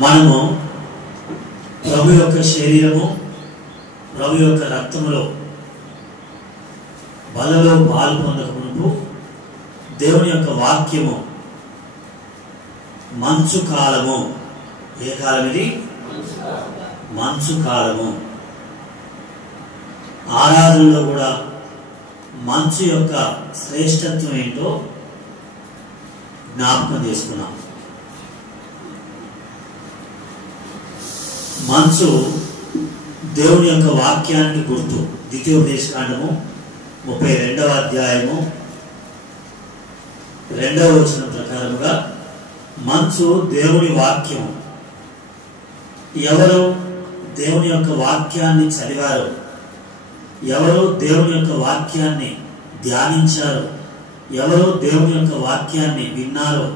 మనము ప్రభు యొక్క శరీరము, ప్రభు యొక్క రక్తములో బలలో పాలు పొందక మునుపు దేవుని యొక్క వాక్యము మంచు కాలము. ఏ కాలం ఇది? మంచు కాలము. ఆరాధనలో కూడా మంచు యొక్క శ్రేష్టత్వం ఏంటో జ్ఞాపకం చేసుకున్నాం. మంచు దేవుని యొక్క వాక్యానికి గుర్తు. ద్వితీయోపదేశకాండము 32వ అధ్యాయము 2వ వచనం ప్రకారముగా మంచు దేవుని వాక్యము. ఎవరు దేవుని యొక్క వాక్యాన్ని చదివారో, ఎవరు దేవుని యొక్క వాక్యాన్ని ధ్యానించారో, ఎవరు దేవుని యొక్క వాక్యాన్ని విన్నారో,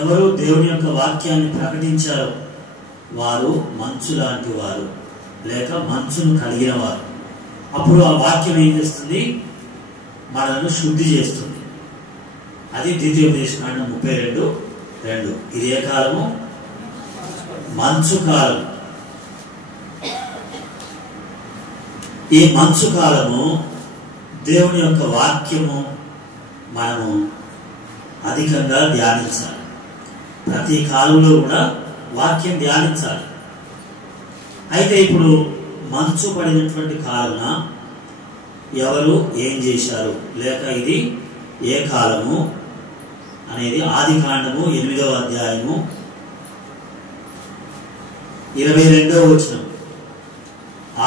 ఎవరు దేవుని యొక్క వాక్యాన్ని ప్రకటించారో వారు మంచు లాంటి వారు, లేక మంచును కలిగిన వారు. అప్పుడు ఆ వాక్యం ఏం చేస్తుంది? మనల్ని శుద్ధి చేస్తుంది. అది ద్వితీయోపదేశకాండం 32:2. ఇది ఏ కాలము? మంచు కాలం. ఈ మంచు కాలము దేవుని యొక్క వాక్యము మనము అధికంగా ధ్యానించాలి. ప్రతి కాలంలో కూడా వాక్యం ధ్యానించాలి. అయితే ఇప్పుడు మంచు పడినటువంటి కాలమున ఎవరు ఏం చేశారు, లేక ఇది ఏ కాలము అనేది ఆదికాండము 8వ అధ్యాయము 22వ వచనం.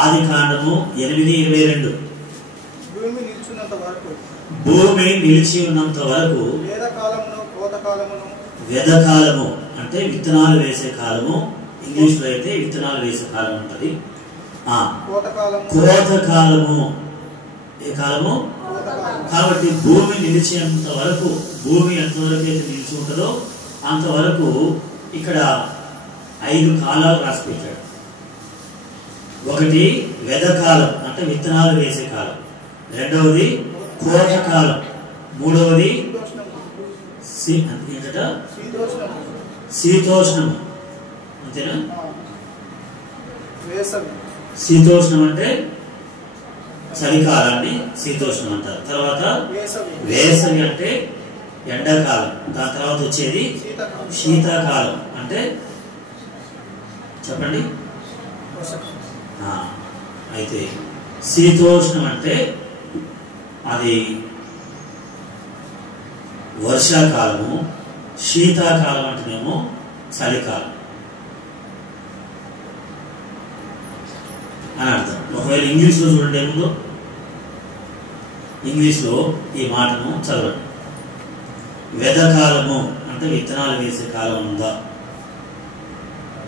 ఆదికాండము 8:22. భూమి నిలిచి ఉన్నంత వరకు వెదకాలము అంటే విత్తనాలు వేసే కాలము. ఇంగ్లీష్ లో అయితే విత్తనాలు వేసే కాలం ఉంటది. కోతకాలము. ఏ కాలము? కాబట్టి భూమి నిలిచేంత వరకు, భూమి ఎంతవరకు అయితే నిలిచి ఉంటుందో అంతవరకు ఇక్కడ 5 కాలాలు రాసి పెట్టాడు. ఒకటి వెదకాలం అంటే విత్తనాలు వేసే కాలం, రెండవది కోతకాలం, మూడవది శీతోష్ణము. అంతేనా? శీతోష్ణం అంటే చలికాలాన్ని శీతోష్ణం అంటారు. తర్వాత వేసవి అంటే ఎండాకాలం. దాని తర్వాత వచ్చేది శీతాకాలం అంటే చెప్పండి. అయితే శీతోష్ణం అంటే అది వర్షాకాలము, శీతాకాలం అంటేనేమో చలికాలం అని అర్థం. ఒకవేళ ఇంగ్లీష్లో చూడండి ఏముందో, ఇంగ్లీష్లో ఈ మాటను చదవండి. వెదకాలము అంటే విత్తనాలు వేసే కాలం ఉందా,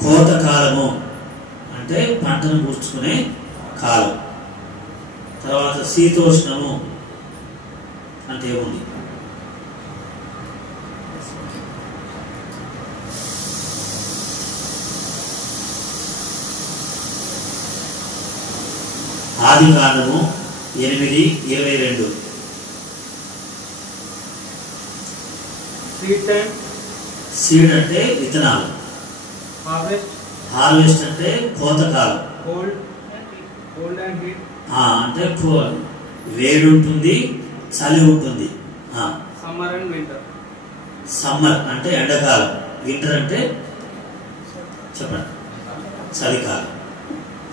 కోతకాలము అంటే పంటను కూర్చుకునే కాలం, తర్వాత శీతోష్ణము అంటే ఏముంది? ఆదికాండము 8:22. సీడ్ అంటే విత్తనాలు, హార్వెస్ట్ అంటే కోతకాలం, అంటే వేడి ఉంటుంది, చలి ఉంటుంది. సమ్మర్ అంటే ఎండాకాలం, వింటర్ అంటే చెప్పండి చలికాలం.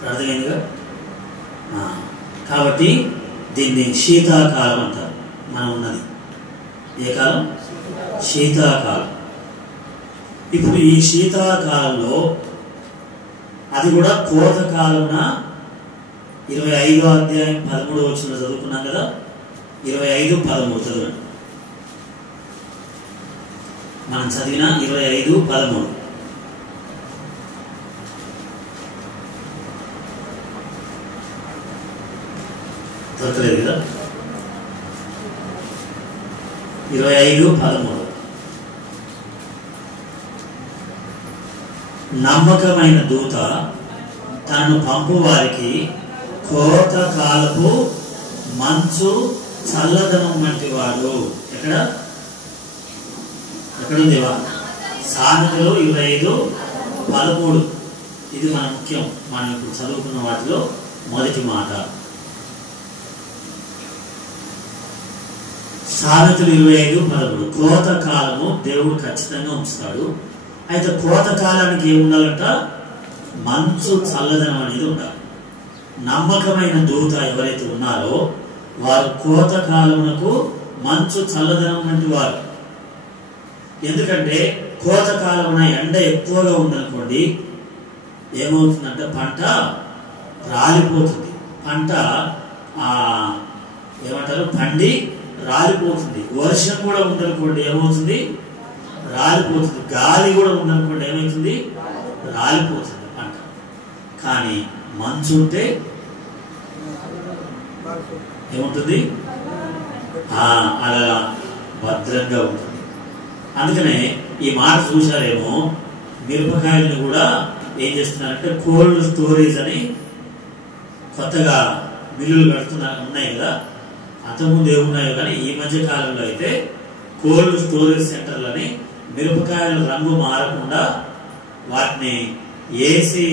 అర్థమైందిగా? కాబట్టి దీన్ని శీతాకాలం అంటారు. మనం ఉన్నది ఏ కాలం? శీతాకాలం. ఇప్పుడు ఈ శీతాకాలంలో అది కూడా కోతకాలమున 25వ అధ్యాయం 13వ వచనం చదువుకున్నాం కదా. 25:13 చదవండి. మనం చదివిన 25:13. దొరకలేదు కదా. 25:13. నమ్మకమైన దూత తనను పంపు వారికి కోతకాలపు మంచు చల్లదనం వంటి వాడు. ఎక్కడుంది? సామెతలు 25:13. 13 ఇది మన ముఖ్యం. మనం ఇప్పుడు చదువుకున్న వాటిలో మొదటి మాట. సామెతలు 25:13 కోత కాలము దేవుడు ఖచ్చితంగా ఉంచుతాడు. అయితే కోత కాలానికి ఏముండాలంట? మంచు చల్లదనం అనేది ఉండాలి. నమ్మకమైన దూత ఎవరైతే ఉన్నారో వారు కోత కాలమునకు మంచు చల్లదనం వంటి వారు. ఎందుకంటే కోత కాలమున ఎండ ఎక్కువగా ఉందనుకోండి, ఏమవుతుందంటే పంట రాలిపోతుంది. పంట ఏమంటారు, పండి రాలిపోతుంది. వర్షం కూడా ఉందనుకోండి, ఏమవుతుంది? రాలిపోతుంది. గాలి కూడా ఉందనుకోండి, ఏమవుతుంది? రాలిపోతుంది పంట. కానీ మంచు ఉంటే ఏముంటుంది? అలా భద్రంగా ఉంటుంది. అందుకనే ఈ మాట చూసారేమో, మిరపకాయలను కూడా ఏం చేస్తున్నారంటే కోల్డ్ స్టోరేజ్ అని కొత్తగా మిల్లులు ఉన్నాయి కదా. అంతకుముందు ఏమున్నాయో కానీ ఈ మధ్య కాలంలో అయితే కోల్డ్ స్టోరేజ్ సెంటర్లని మిరపకాయలు రంగు మారకుండా వాటిని ఏసీ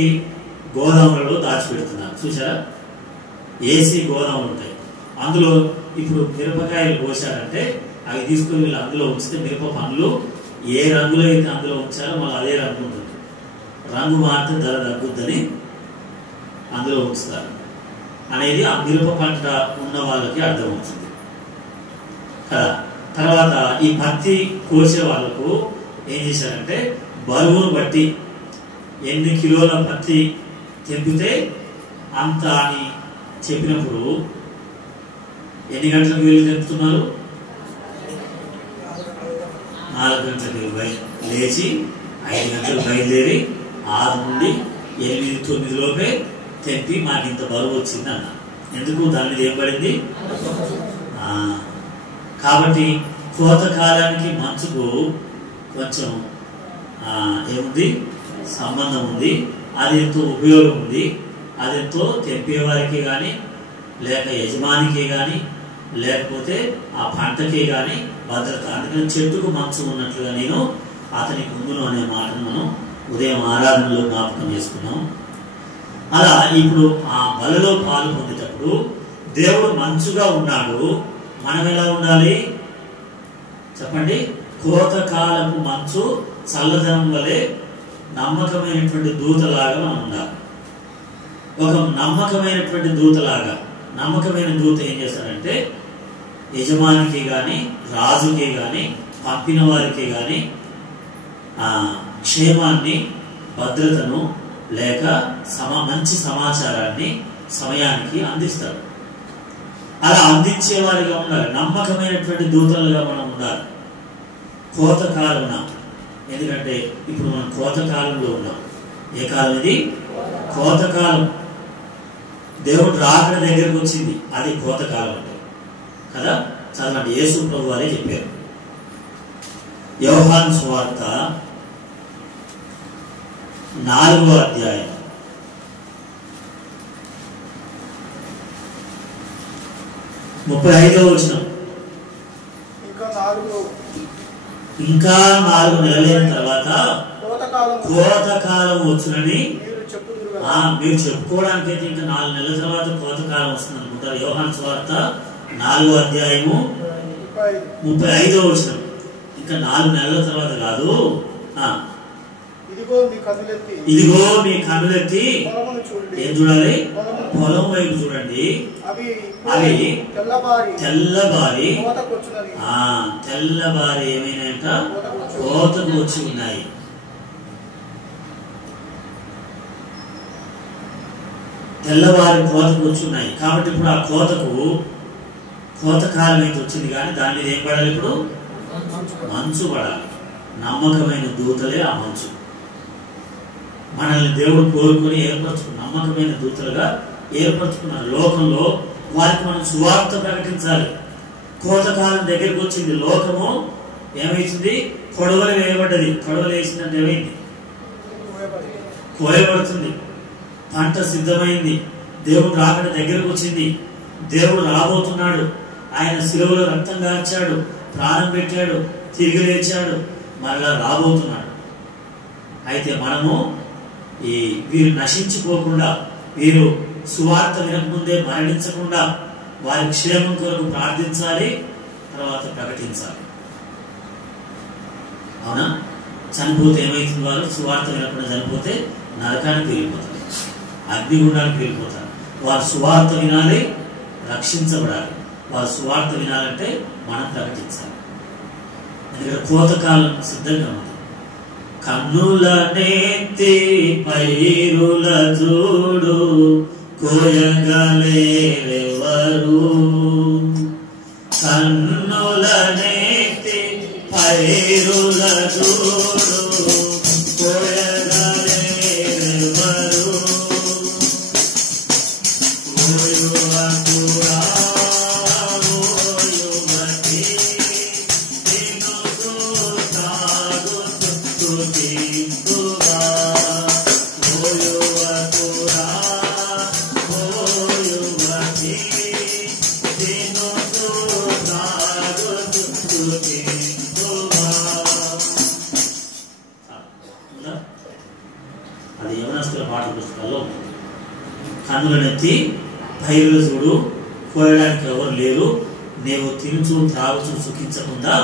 గోదాములలో దాచిపెడుతున్నారు. చూసారా? ఏసీ గోదాములు ఉంటాయి. అందులో ఇప్పుడు మిరపకాయలు కోసారంటే అవి తీసుకుని వీళ్ళు అందులో ఉంచితే మిరప పండ్లు ఏ రంగులో అయితే అందులో ఉంచారో మళ్ళీ అదే రంగు ఉంటుంది. రంగు మారితే ధర తగ్గుద్దని అందులో ఉంచుతారు అనేది ఆ మిరప పంట ఉన్న వాళ్ళకి అర్థమవుతుంది కదా. తర్వాత ఈ పత్తి కోసే వాళ్ళకు ఏం చేశారంటే బరువును బట్టి ఎన్ని కిలోల పత్తి తెంపితే అంత అని చెప్పినప్పుడు ఎన్ని గంటలకు వీళ్ళు తెంపుతున్నారు? 4 గంటలకు లేచి 5 గంటలకు బయలుదేరి 6 నుండి 8, 9 లోపే తెంపి మాకు ఇంత బరువు వచ్చింది అన్న. ఎందుకు? దాని మీద ఏం పడింది? కాబట్టి కోత కాలానికి మంచుకు కొంచెం ఏముంది? సంబంధం ఉంది. అది ఎంతో ఉపయోగం ఉంది. అది ఎంతో తెంపేవారికి కానీ, లేక యజమానికి కానీ, లేకపోతే ఆ పంటకే కానీ భద్రత. అందుకని చెట్టుకు మంచు ఉన్నట్లుగా నేను అతనికి ఉందును అనే మాటను మనం ఉదయం ఆరాధనలో జ్ఞాపకం చేసుకున్నాం. అలా ఇప్పుడు ఆ బలలో పాలు పొందేటప్పుడు దేవుడు మంచుగా ఉన్నాడు. మనం ఎలా ఉండాలి చెప్పండి? కోతకాలపు మంచు చల్లదనం వలె నమ్మకమైనటువంటి దూతలాగా మనం ఉండాలి. ఒక నమ్మకమైనటువంటి దూతలాగా. నమ్మకమైన దూత ఏం చేస్తారంటే యజమానికి కానీ, రాజుకి కానీ, పంపిన వారికి కానీ క్షేమాన్ని, భద్రతను లేక మంచి సమాచారాన్ని సమయానికి అందిస్తాడు. అలా అందించేవారిగా ఉండాలి. నమ్మకమైనటువంటి దూతలుగా మనం ఉండాలి కోతకాలం. ఎందుకంటే ఇప్పుడు మనం కోతకాలంలో ఉన్నాం. ఏ కాలం ఇది? కోతకాలం. దేవుడు రాకడ దగ్గరకు వచ్చింది, అది కోతకాలం అంటే కదా. చదవండి, యేసు ప్రభు వారే చెప్పారు. యోహాను సువార్త 4వ అధ్యాయం 35వ వచనం. ఇంకా 4 నెలలైన తర్వాత కోతకాలం వచ్చునని మీరు చెప్పుకోవడానికి అయితే ఇంకా 4 నెలల తర్వాత కోతకాలం వస్తుంది అనుకుంటారు. యోహాను సువార్త 4వ అధ్యాయము 35వ వచనం. ఇంకా 4 నెలల తర్వాత కాదు. ఇదిగో మీ కన్నులెత్తి ఏం చూడాలి? పొలం వైపు చూడండి. అవి తెల్లబారి ఏమైనాయంట? కోతకు వచ్చి ఉన్నాయి. తెల్లవారి కోతకు వచ్చి ఉన్నాయి. కాబట్టి ఇప్పుడు ఆ కోతకాలం అయితే వచ్చింది, కానీ దాని మీద ఏం పడాలి? ఇప్పుడు మంచు పడాలి. నమ్మకమైన దూతలే ఆ మంచు. మనల్ని దేవుడు కోరుకొని నమ్మకమైన దూతలుగా ఏర్పరచుకున్నారు. లోకంలో వారికి మనం సువార్త ప్రకటించాలి. కోతకాలం దగ్గరికి వచ్చింది. లోకము ఏమైంది? కొడవలు వేయబడ్డది. కొడవలు వేసిందంటే ఏమైంది? కోయబడుతుంది. పంట సిద్ధమైంది. దేవుడు రాకడ దగ్గరకు వచ్చింది. దేవుడు రాబోతున్నాడు. ఆయన శిలువలో రక్తం కార్చాడు, ప్రాణం పెట్టాడు, తిరిగి లేచాడు, మరలా రాబోతున్నాడు. అయితే మనము వీరు నశించిపోకుండా, వీరు సువార్త వినకముందే మరణించకుండా వారి క్షేమం కొరకు ప్రార్థించాలి, తర్వాత ప్రకటించాలి. అవునా? చనిపోతే ఏమైతుంది? వారు సువార్త వినకుండా చనిపోతే నరకానికి వెళ్ళిపోతారు, అగ్నిగుండానికి వెళ్ళిపోతారు. వారు సువార్త వినాలి, రక్షించబడాలి. వారు సువార్త వినాలంటే మనం ప్రకటించాలి. ఎందుకంటే కోతకాలం సిద్ధంగా ఉంది. కన్నులనెత్తి పైరుల చూడు, కోయగలేరెవరు. కన్నులనెత్తి పైరుల చూడు, కోయగలేరెవరు. అది యవనస్తుల పాఠ్య పుస్తకాల్లో ఉంది. కన్నులనెత్తి పైరులు చూడు, కోయడానికి ఎవరు లేరు, నీవు తినుచు త్రాగుచు సుఖించకుండా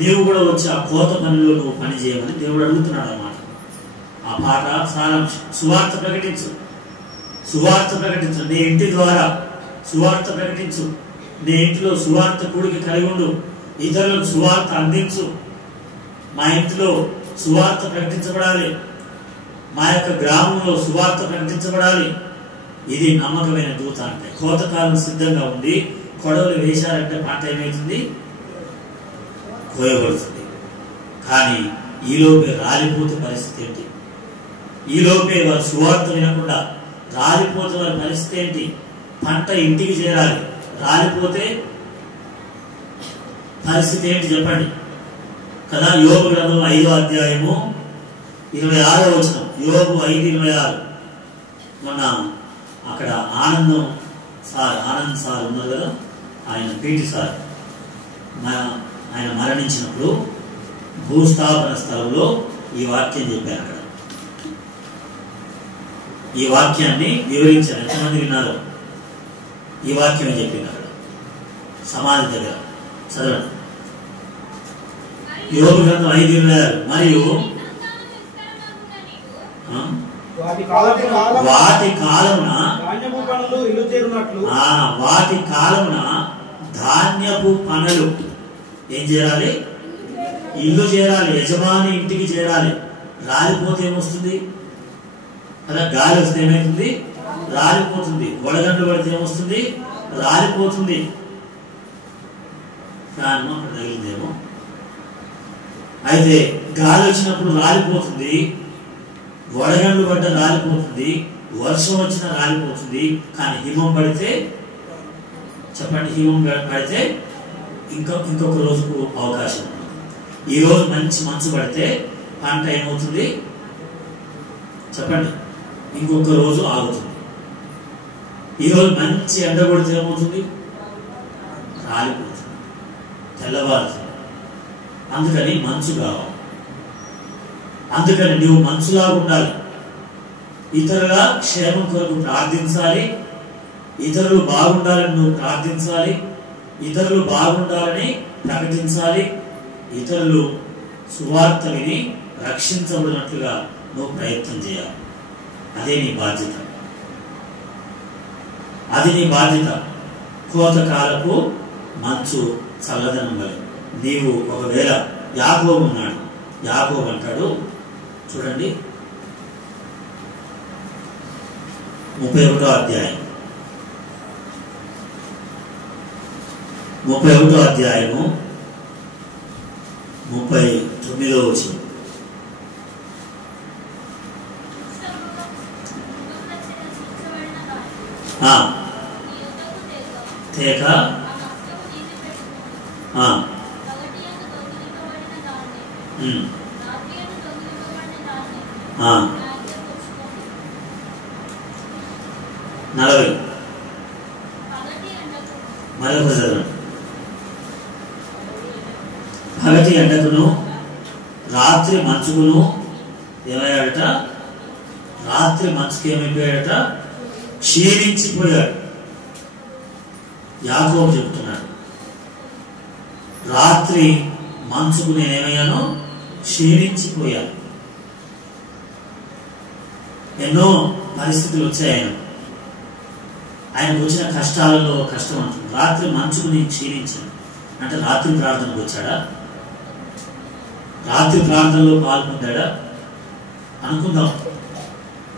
నీవు కూడా వచ్చి ఆ కోత పనిలో నువ్వు పని చేయమని దేవుడు అడుగుతున్నాడు అన్నమాట. ఆ పాట సారాంశం. సువార్త ప్రకటించు, సువార్త ప్రకటించు. నీ ఇంటి ద్వారా సువార్త ప్రకటించు. నీ ఇంటిలో సువార్త కూడికి కలిగి ఉండు, ఇతరులకు సువార్త అందించు. మా ఇంటిలో సువార్త ప్రకటించబడాలి, మా యొక్క గ్రామంలో సువార్త ప్రకటించబడాలి. ఇది నమ్మకమైన దూత. అంటే కోతకాలం సిద్ధంగా ఉంది, కొడవలు వేశారంటే పంట ఏమవుతుంది? కోయబడుతుంది. కానీ ఈలోపే రాలిపోతే పరిస్థితి ఏంటి? ఈలోపే వారు సువార్త వినకుండా రాలిపోతే వారి పరిస్థితి ఏంటి? పంట ఇంటికి చేరాలి, రాలిపోతే పరిస్థితి ఏంటి చెప్పండి కదా. యోబు గ్రంథం 5వ అధ్యాయము 26వ వచనం. యోబు 5:26. మొన్న అక్కడ ఆనంద్ సార్ ఉన్నారు కదా, ఆయన పీటి సార్, ఆయన మరణించినప్పుడు భూస్థాపన స్థలంలో ఈ వాక్యం చెప్పారు. అక్కడ ఈ వాక్యాన్ని వివరించారు. ఎంతమంది విన్నారు? ఈ వాక్యం చెప్పింది అక్కడ సమాధి దగ్గర. చదవండి. యోబు గ్రంథం 5:26. మరియు వాటి కాలమున ధాన్యపు పనులు ఏం చేయాలి? ఇల్లు చేరాలి, యజమాని ఇంటికి చేరాలి. రాలిపోతే ఏమొస్తుంది కదా? గాలి వస్తే ఏమవుతుంది? రాలిపోతుంది. వడగండ్లు పడితే ఏమొస్తుంది? రాలిపోతుంది. ఫ్యాన్ అక్కడ తగిలిందేమో. అయితే గాలి వచ్చినప్పుడు రాలిపోతుంది, వడగండ్లు పడ్డ రాలిపోతుంది, వర్షం వచ్చినా రాలిపోతుంది. కానీ హిమం పడితే చెప్పండి, హిమం పడితే ఇంకొక రోజుకు అవకాశం ఉంది. ఈ రోజు మంచి మంచు పడితే పంట ఏమవుతుంది చెప్పండి? ఇంకొక రోజు ఆగుతుంది. ఈరోజు మంచి ఎండ కొడితే ఏమవుతుంది? రాలిపోతుంది, తెల్లవారుతుంది. అందుకని మంచు కావాలి. అందుకని నువ్వు మంచులాగా ఉండాలి. ఇతరుల క్షేమం కొరకు ప్రార్థించాలి, ఇతరులు బాగుండాలని నువ్వు ప్రార్థించాలి, ఇతరులు బాగుండాలని ప్రకటించాలి, ఇతరులు సువార్త విని రక్షించబడినట్లుగా నువ్వు ప్రయత్నం చేయాలి. అదే నీ బాధ్యత, అది నీ బాధ్యత. కోతకాలపు మంచు చల్లదనం వలె నీవు ఒకవేళ యాకోబు ఉన్నాడు, యాకోబు అంటాడు చూడండి 31వ అధ్యాయం 39వ వచనం. తేక మరొక చదవండి. పగటి ఎండకును రాత్రి మంచుకును ఏమయ్యాడట? రాత్రి మంచుకి ఏమైపోయాడట? క్షీణించిపోయాడు. యాకోబు చెప్తున్నాడు, రాత్రి మంచుకు నేనేమయ్యాను? క్షీణించిపోయాను. ఎన్నో పరిస్థితులు వచ్చాయి. ఆయనకు వచ్చిన కష్టాలలో కష్టం అంటుంది. రాత్రి మంచుకు నేను క్షీణించాను అంటే రాత్రి ప్రార్థనకు వచ్చాడా? రాత్రి ప్రార్థనలో పాల్పొందాడా? అనుకుందాం.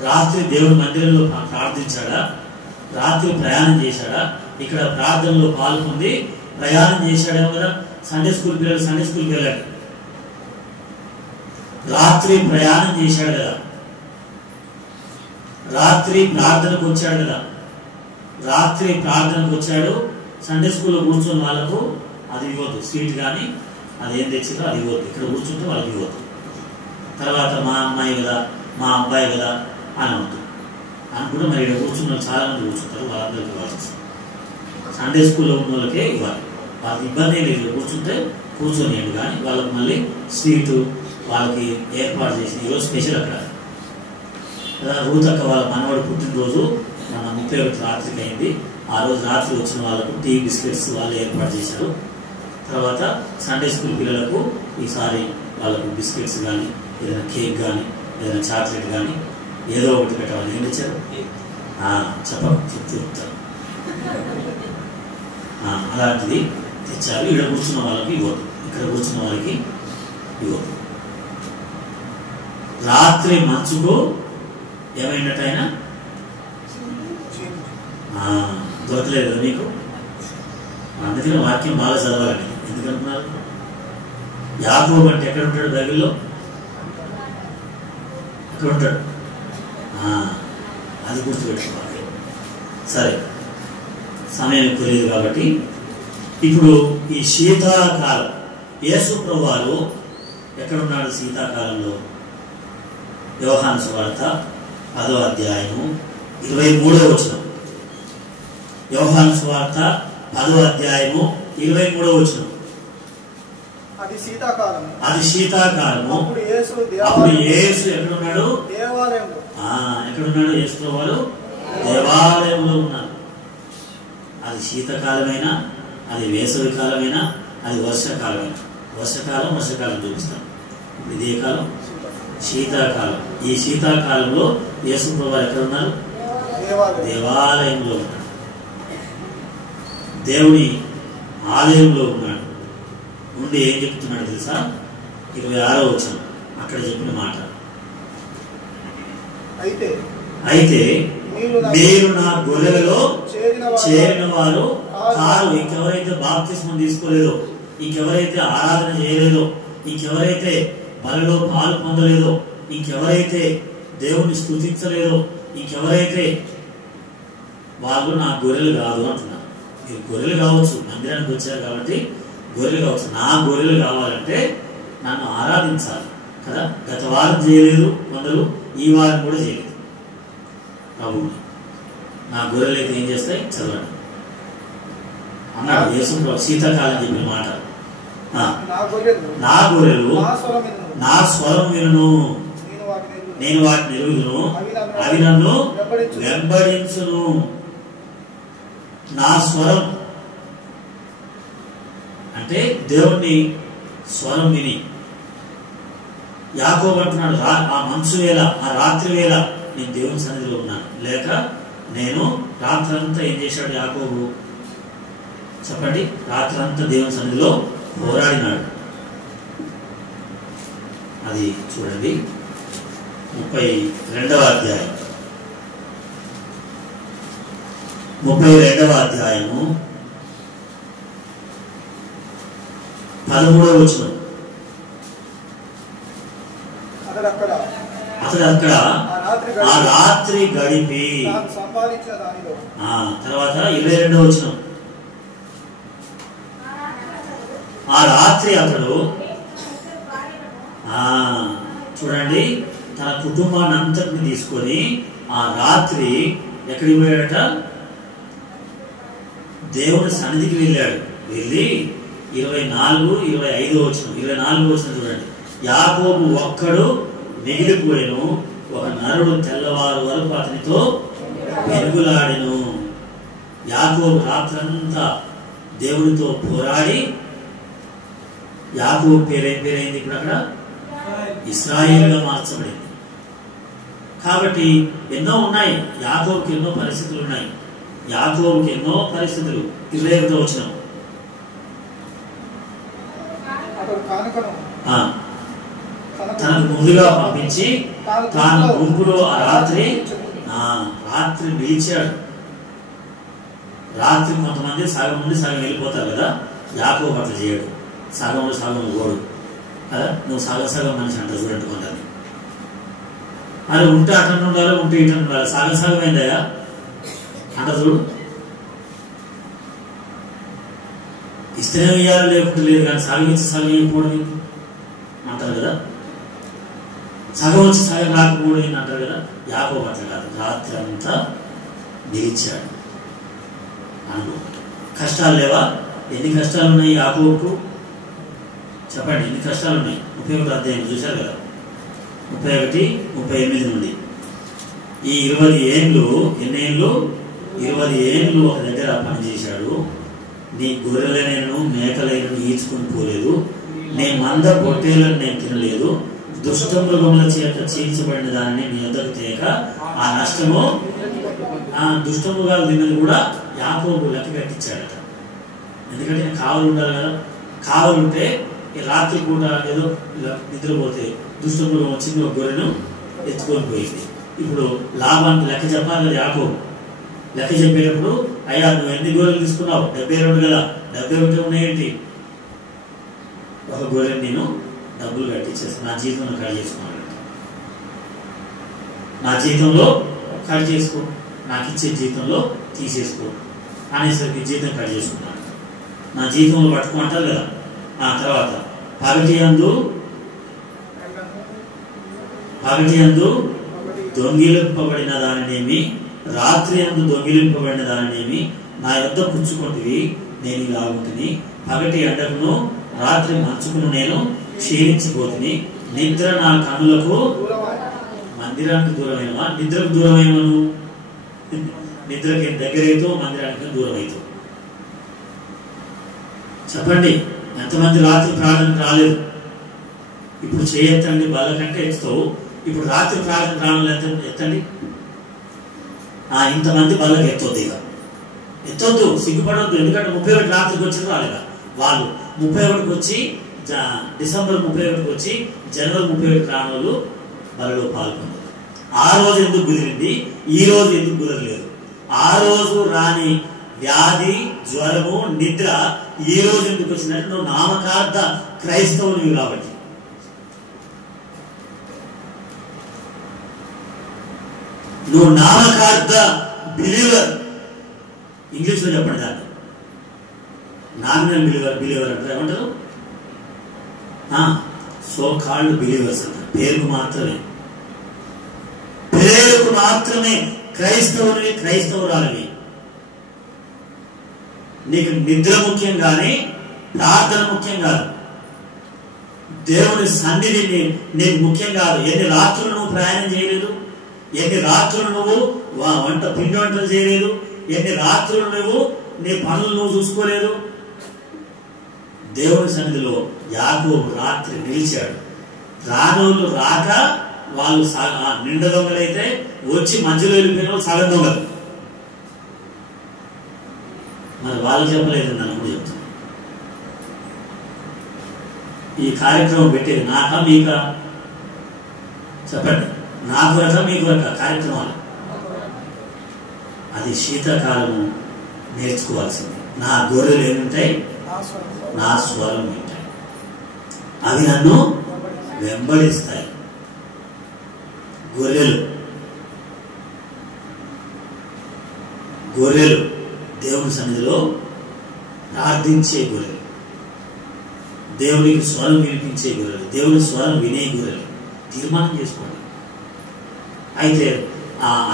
రాత్రి దేవుడి మందిరంలో ప్రార్థించాడా? రాత్రి ప్రయాణం చేశాడా? ఇక్కడ ప్రార్థనలో పాల్పొంది ప్రయాణం చేశాడేమో కదా. సండే స్కూల్ పిల్లలు సండే స్కూల్కి వెళ్ళాడు, రాత్రి ప్రయాణం చేశాడు కదా. రాత్రి ప్రార్థనకు వచ్చాడు కదా. రాత్రి ప్రార్థనకు వచ్చాడు. సండే స్కూల్లో కూర్చొని వాళ్ళకు అది ఇవ్వద్దు, స్వీట్ కానీ అది ఏం తెచ్చిందో అది ఇవ్వద్దు. ఇక్కడ కూర్చుంటే వాళ్ళకి ఇవ్వద్దు. తర్వాత మా అమ్మాయి కదా, మా అబ్బాయి కదా అని ఉంటుంది అనుకుంటే మరి ఇక్కడ కూర్చున్న చాలా మంది కూర్చుంటారు, వాళ్ళందరికీ ఇవ్వాలి. సండే స్కూల్లో ఉన్న వాళ్ళకే ఇవ్వాలి. వాళ్ళకి ఇబ్బంది లేదు, ఇక్కడ కూర్చుంటే కూర్చొనియండి. కానీ వాళ్ళకి మళ్ళీ స్వీటు వాళ్ళకి ఏర్పాటు చేసి ఈరోజు స్పెషల్ అక్కడ రూతక్క వాళ్ళ మనవాడు పుట్టినరోజు మన 31 రాత్రికి అయింది. ఆ రోజు రాత్రి వచ్చిన వాళ్ళకు టీ బిస్కెట్స్ వాళ్ళు ఏర్పాటు చేశారు. తర్వాత సండే స్కూల్ పిల్లలకు ఈసారి వాళ్ళకు బిస్కెట్స్ కానీ ఏదైనా కేక్ కానీ ఏదైనా చాక్లెట్ కానీ ఏదో ఒకటి పెట్టాలి. ఏం తెచ్చారు? చెప్తారు. అలాంటిది తెచ్చారు. ఇక్కడ కూర్చున్న వాళ్ళకి ఇవ్వదు, ఇక్కడ కూర్చున్న వాళ్ళకి ఇవ్వదు. రాత్రి మంచుకు ఏమైనట్టు ఆయన దొరకలేదు మీకు. అందుకని వాక్యం బాగా చదవాలండి. ఎందుకంటున్నారు? యాకోబు అంటే ఎక్కడ ఉంటాడు బైబిల్లో? ఎక్కడ ఉంటాడు? అది గుర్తుపెట్టుకోవాలి. సరే, సమయం ఎక్కువ లేదు కాబట్టి ఇప్పుడు ఈ శీతాకాలం యేసు ప్రభువారు ఎక్కడున్నాడు? శీతాకాలంలో యోహాను సువార్త 10వ అధ్యాయము 23వ వచనం. యోహాను సువార్త 10వ అధ్యాయము 23వ వచనం. అది శీతాకాలము. అప్పుడు యేసు ఎక్కడున్నాడు? దేవాలయంలో. ఎక్కడున్నాడు? యేసు ప్రభువారు దేవాలయంలో ఉన్నారు. అది శీతాకాలమైనా, అది వేసవి కాలమైనా, అది వర్షాకాలమైనా. వర్షాకాలం చూపిస్తాం. ఇదే కాలం శీతాకాలం. ఈ శీతాకాలంలో యేసు ప్రభువారు ఎక్కడ ఉన్నారు? దేవాలయంలో ఉన్నాడు. దేవుని ఆలయంలో ఉన్నాడు. ఉండి ఏం చెప్తున్నాడు తెలుసా? 26వ వచనం అక్కడ చెప్పిన మాట. అయితే మీరు నా గొర్రెలలో చేరిన వారు కారు. ఇంకెవరైతే బాప్తిస్మం తీసుకోలేదో, ఇంకెవరైతే ఆరాధన చేయలేదో, ఇంకెవరైతే బలిలో పాలు పొందలేదో, ఇంకెవరైతే దేవుణ్ణి స్తుతించలేదో, ఇంకెవరైతే వాళ్ళు నా గొర్రెలు కాదు అంటున్నారు. మీరు గొర్రెలు కావచ్చు, మందిరానికి వచ్చారు కాబట్టి గొర్రెలు కావచ్చు. నా గొర్రెలు కావాలంటే నన్ను ఆరాధించాలి కదా. గత వారం చేయలేదు కొందరు, ఈ వారం కూడా చేయలేదు. ప్రభువు నా గొర్రెలు అయితే ఏం చేస్తాయి? చదవండి అన్నాడు యేసు ప్రభు. శీతాకాలం చెప్పిన మాట. నా గొర్రెలు నా స్వరం వినును, నేను వాటిని ఎరుగుదును, అవి నన్ను వెంబడించును. నా స్వరం అంటే దేవుణ్ణి స్వరం విని. యాకోబు అంటున్నాడు, ఆ మంచు వేళ, ఆ రాత్రి వేళ నేను దేవుని సన్నిధిలో ఉన్నాను. లేక నేను రాత్రంతా ఏం చేశాడు యాకోబు? చెప్పండి. రాత్రంతా దేవుని సన్నిధిలో పోరాడినాడు. అది చూడండి 32వ అధ్యాయం 13వ అధ్యాయము 13వ వచనం. అతడు అక్కడ ఆ రాత్రి గడిపి తర్వాత 22వ వచనం. ఆ రాత్రి అతడు చూడండి తన కుటుంబాన్ని అంతటిని తీసుకొని ఆ రాత్రి ఎక్కడికి పోయాడట? దేవుని సన్నిధికి వెళ్ళాడు. వెళ్ళి 24, 25వ వచనం. 24వ వచనం చూడండి. యాకోబు ఒక్కడు మిగిలిపోయాను, ఒక నరుడు తెల్లవారు వరకు అతనితో పెరుగులాడెను. యాకోబు రాత్రంతా దేవుడితో పోరాడి యాకోబు పేరైంది. ఇప్పుడు అక్కడ ఇశ్రాయేలుగా మార్చబడింది. కాబట్టి ఎన్నో ఉన్నాయి, యాకోబుకి ఎన్నో పరిస్థితులు ఉన్నాయి. యాకోబుకి ఎన్నో పరిస్థితులు. 21వ వచనం, తనకు ముందుగా పంపించి తాను గుంపులో ఆ రాత్రి నిలిచాడు. రాత్రి కొంతమంది సగం నుండి సగం వెళ్ళిపోతారు కదా, యాకోబు అట్లా చేయడు. సగంలో సగం ఓడు కదా, నువ్వు సగం మనిషి అంట చూడండి. కొందరిని అది ఉంటే అటెండ్ ఉండాలి, ఉంటే ఇటెండ్ ఉండాలి. సగం అయిందయా అంట చూడు. ఇస్తేనే వేయాలి, లేకుంటే లేదు. కానీ సగం ఇచ్చి సగం వేయకపోవడం అంటారు కదా, సగం వచ్చి సగం రాకపోవడం అంటారు కదా. యాకోబు అట్లా కాదు, రాత్రి అంతా నిలిచాడు. అనుకో, కష్టాలు లేవా? ఎన్ని కష్టాలు ఉన్నాయి యాకోబుకు చెప్పండి, ఎన్ని కష్టాలు ఉన్నాయి? 31వ అధ్యాయం చూశారు కదా, 31, 38 నుండి. ఈ 20 ఏళ్ళు, ఎన్ని ఏళ్ళు? 20 ఏళ్ళు ఒక దగ్గర పనిచేశాడు. నీ గొర్రెలైనను మేకలైనను ఈడ్చుకుని పోలేదు, నీ మంద పొట్టేలను నేను తినలేదు, దుష్ట మృగముల చేత చీల్చబడిన దానిని నీ వద్దకు తేక ఆ నష్టము దుష్ట మృగాలు తిన్నది కూడా యాకోబు లెక్క కట్టించాడట. ఎందుకంటే నేను కావలు ఉండాలి కదా, కావలుంటే రాత్రి పూట ఏదో నిద్రపోతే దుష్ట మృగం వచ్చింది, ఒక గొర్రెను ఎత్తుకొని పోయింది. ఇప్పుడు లాభానికి లెక్క చెప్పాలి కదా యాకోబు. లెక్క చెప్పేటప్పుడు, అయ్యా నువ్వు ఎన్ని గొర్రెలు తీసుకున్నావు? 72 కదా, 71 ఉన్నాయేంటి? ఒక గొర్రెని నేను డబ్బులు కట్టించేస్తాను, నా జీతంలో కట్ చేసుకున్నాను. నా జీతంలో కట్ చేసుకో, నాకు ఇచ్చే జీతంలో తీసేసుకో అనేసరికి జీతం కట్ చేసుకున్నాను. నా జీతంలో పట్టుకుంటారు కదా. ఆ తర్వాత పగటి యందు దొంగిలింపబడిన దానినేమి, రాత్రి యందు దొంగిలింపబడిన దానినేమి నా యొద్ద పుచ్చుకుంటువి. నేను ఇలా ఉంటుంది, పగటి ఎండకును రాత్రి మంచుకును నేను క్షీణించిపోతుంది. నిద్ర నా కన్నులకు, మందిరానికి దూరమైనవా నిద్రకు దూరమైనను? నిద్రకి దగ్గరైతో మందిరానికి దూరం అవుతావు. చెప్పండి, ఎంతమంది రాత్రి ప్రార్థనకు రాలేదు? ఇప్పుడు చేయెత్తండి, బల్ల కంటే ఎత్తుతావు. ఇప్పుడు రాత్రి ప్రార్థన రావడం ఎత్తండి. ఇంతమంది బల్లకి ఎత్తొద్దు, ఇక ఎత్తొద్దు, సిగ్గుపడవద్దు. ఎందుకంటే 31 రాత్రికి వచ్చి రాలేదా వాళ్ళు? 31కి వచ్చి డిసెంబర్ 31కి వచ్చి జనవరి 31 రాని వాళ్ళు బలలో పాల్గొన్నారు. ఆ రోజు ఎందుకు కుదిరింది, ఈ రోజు ఎందుకు కుదరలేదు? ఆ రోజు రాని వ్యాధి, జ్వరము, నిద్ర ఈ రోజు ఎందుకు వచ్చినట్టు? నువ్వు నామకార్థ క్రైస్తవునివి కాబట్టి. నువ్వు నామకార్థ బిలీవర్. ఇంగ్లీష్లో చెప్పండి దాన్ని, నామినల్ బిలీవర్ అంటారు. ఏమంటారు? సో కాల్డ్ బిలీవర్స్ అంటారు. పేరుకు మాత్రమే క్రైస్తవుని, క్రైస్తవురాలని. నీకు నిద్ర ముఖ్యం కానీ ప్రార్థన ముఖ్యం కాదు. దేవుని సన్నిధి నీకు ముఖ్యం కాదు. ఎన్ని రాత్రులు నువ్వు ప్రయాణం చేయలేదు, ఎన్ని రాత్రులు నువ్వు పిండి వంటలు చేయలేదు, ఎన్ని రాత్రులు నువ్వు నీ పనులు నువ్వు చూసుకోలేదు. దేవుని సన్నిధిలో యాకోబు రాత్రి నిలిచాడు. రానోళ్ళు రాక వాళ్ళు నిండ దొంగలైతే వచ్చి మధ్యలో వెళ్ళిపోయిన వాళ్ళు సగం దొంగలు. మరి వాళ్ళు చెప్పలేదు, నన్ను కూడా చెప్తాను. ఈ కార్యక్రమం పెట్టేది నాకా మీకా? చెప్పండి, నాకు రక మీకు రక కార్యక్రమాలు. అది శీతాకాలము నేర్చుకోవాల్సింది. నా గొర్రెలు ఏముంటాయి? నా స్వరం వింటాయి, అవి నన్ను వెంబడిస్తాయి. గొర్రెలు దేవుని సన్నిధిలో ప్రార్థించే గొర్రెలు, దేవునికి స్వరం వినిపించే గొర్రెలు, దేవుని స్వరం వినే గొర్రెలు. తీర్మానం చేసుకోండి. అయితే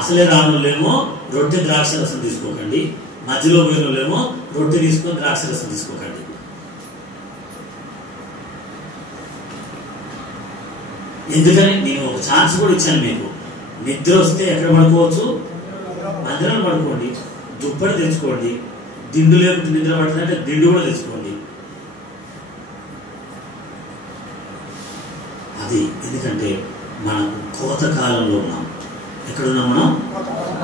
అసలే రానులేమో రొట్టె ద్రాక్ష రసం తీసుకోకండి, మధ్యలో పోయినలేమో రొట్టె తీసుకొని ద్రాక్ష రసం తీసుకోకండి. ఎందుకని? నేను ఒక ఛాన్స్ కూడా ఇచ్చాను మీకు. నిద్ర వస్తే ఎక్కడ పడుకోవచ్చు? మందిరంలో పడుకోండి, దుప్పటి తెచ్చుకోండి. దిండు లేకుండా నిద్ర పడుతుందంటే దిండు కూడా తెచ్చుకోండి. అది ఎందుకంటే మనం కోత కాలంలో ఉన్నాం. ఎక్కడున్నాం మనం?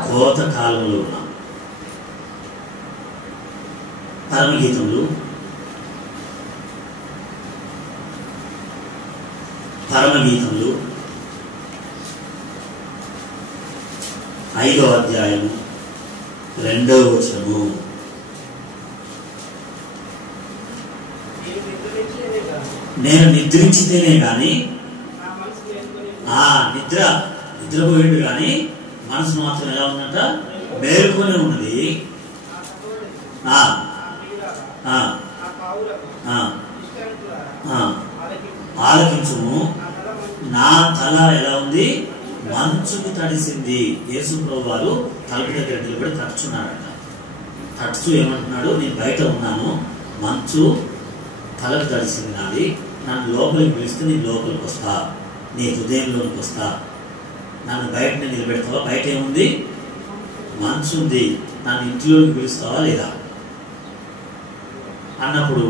కోత కాలంలో ఉన్నాం. పరమగీతములు 5వ అధ్యాయము 2వ వచనము. నేను నిద్రించితేనే గాని నిద్రపోయిండు కానీ మనసు మాత్రం ఎలా ఉందంట? మేలుకొని ఉన్నది. ఆలకించుము, నా తల ఎలా ఉంది? మంచుకు తడిసింది. యేసు ప్రభు వారు తలుపు దగ్గర నిలబడి తడుచున్నాడట. తడుచు ఏమంటున్నాడు? నేను బయట ఉన్నాను, మంచు తలకు తడిసింది నాది, నన్ను లోపలికి పిలిస్తే నేను లోపలికి వస్తా, నీ హృదయంలోనికి వస్తా. నన్ను బయటనే నిలబెడతావా? బయట ఏముంది? మంచు ఉంది, నన్ను ఇంట్లోకి పిలుస్తావా లేదా అన్నప్పుడు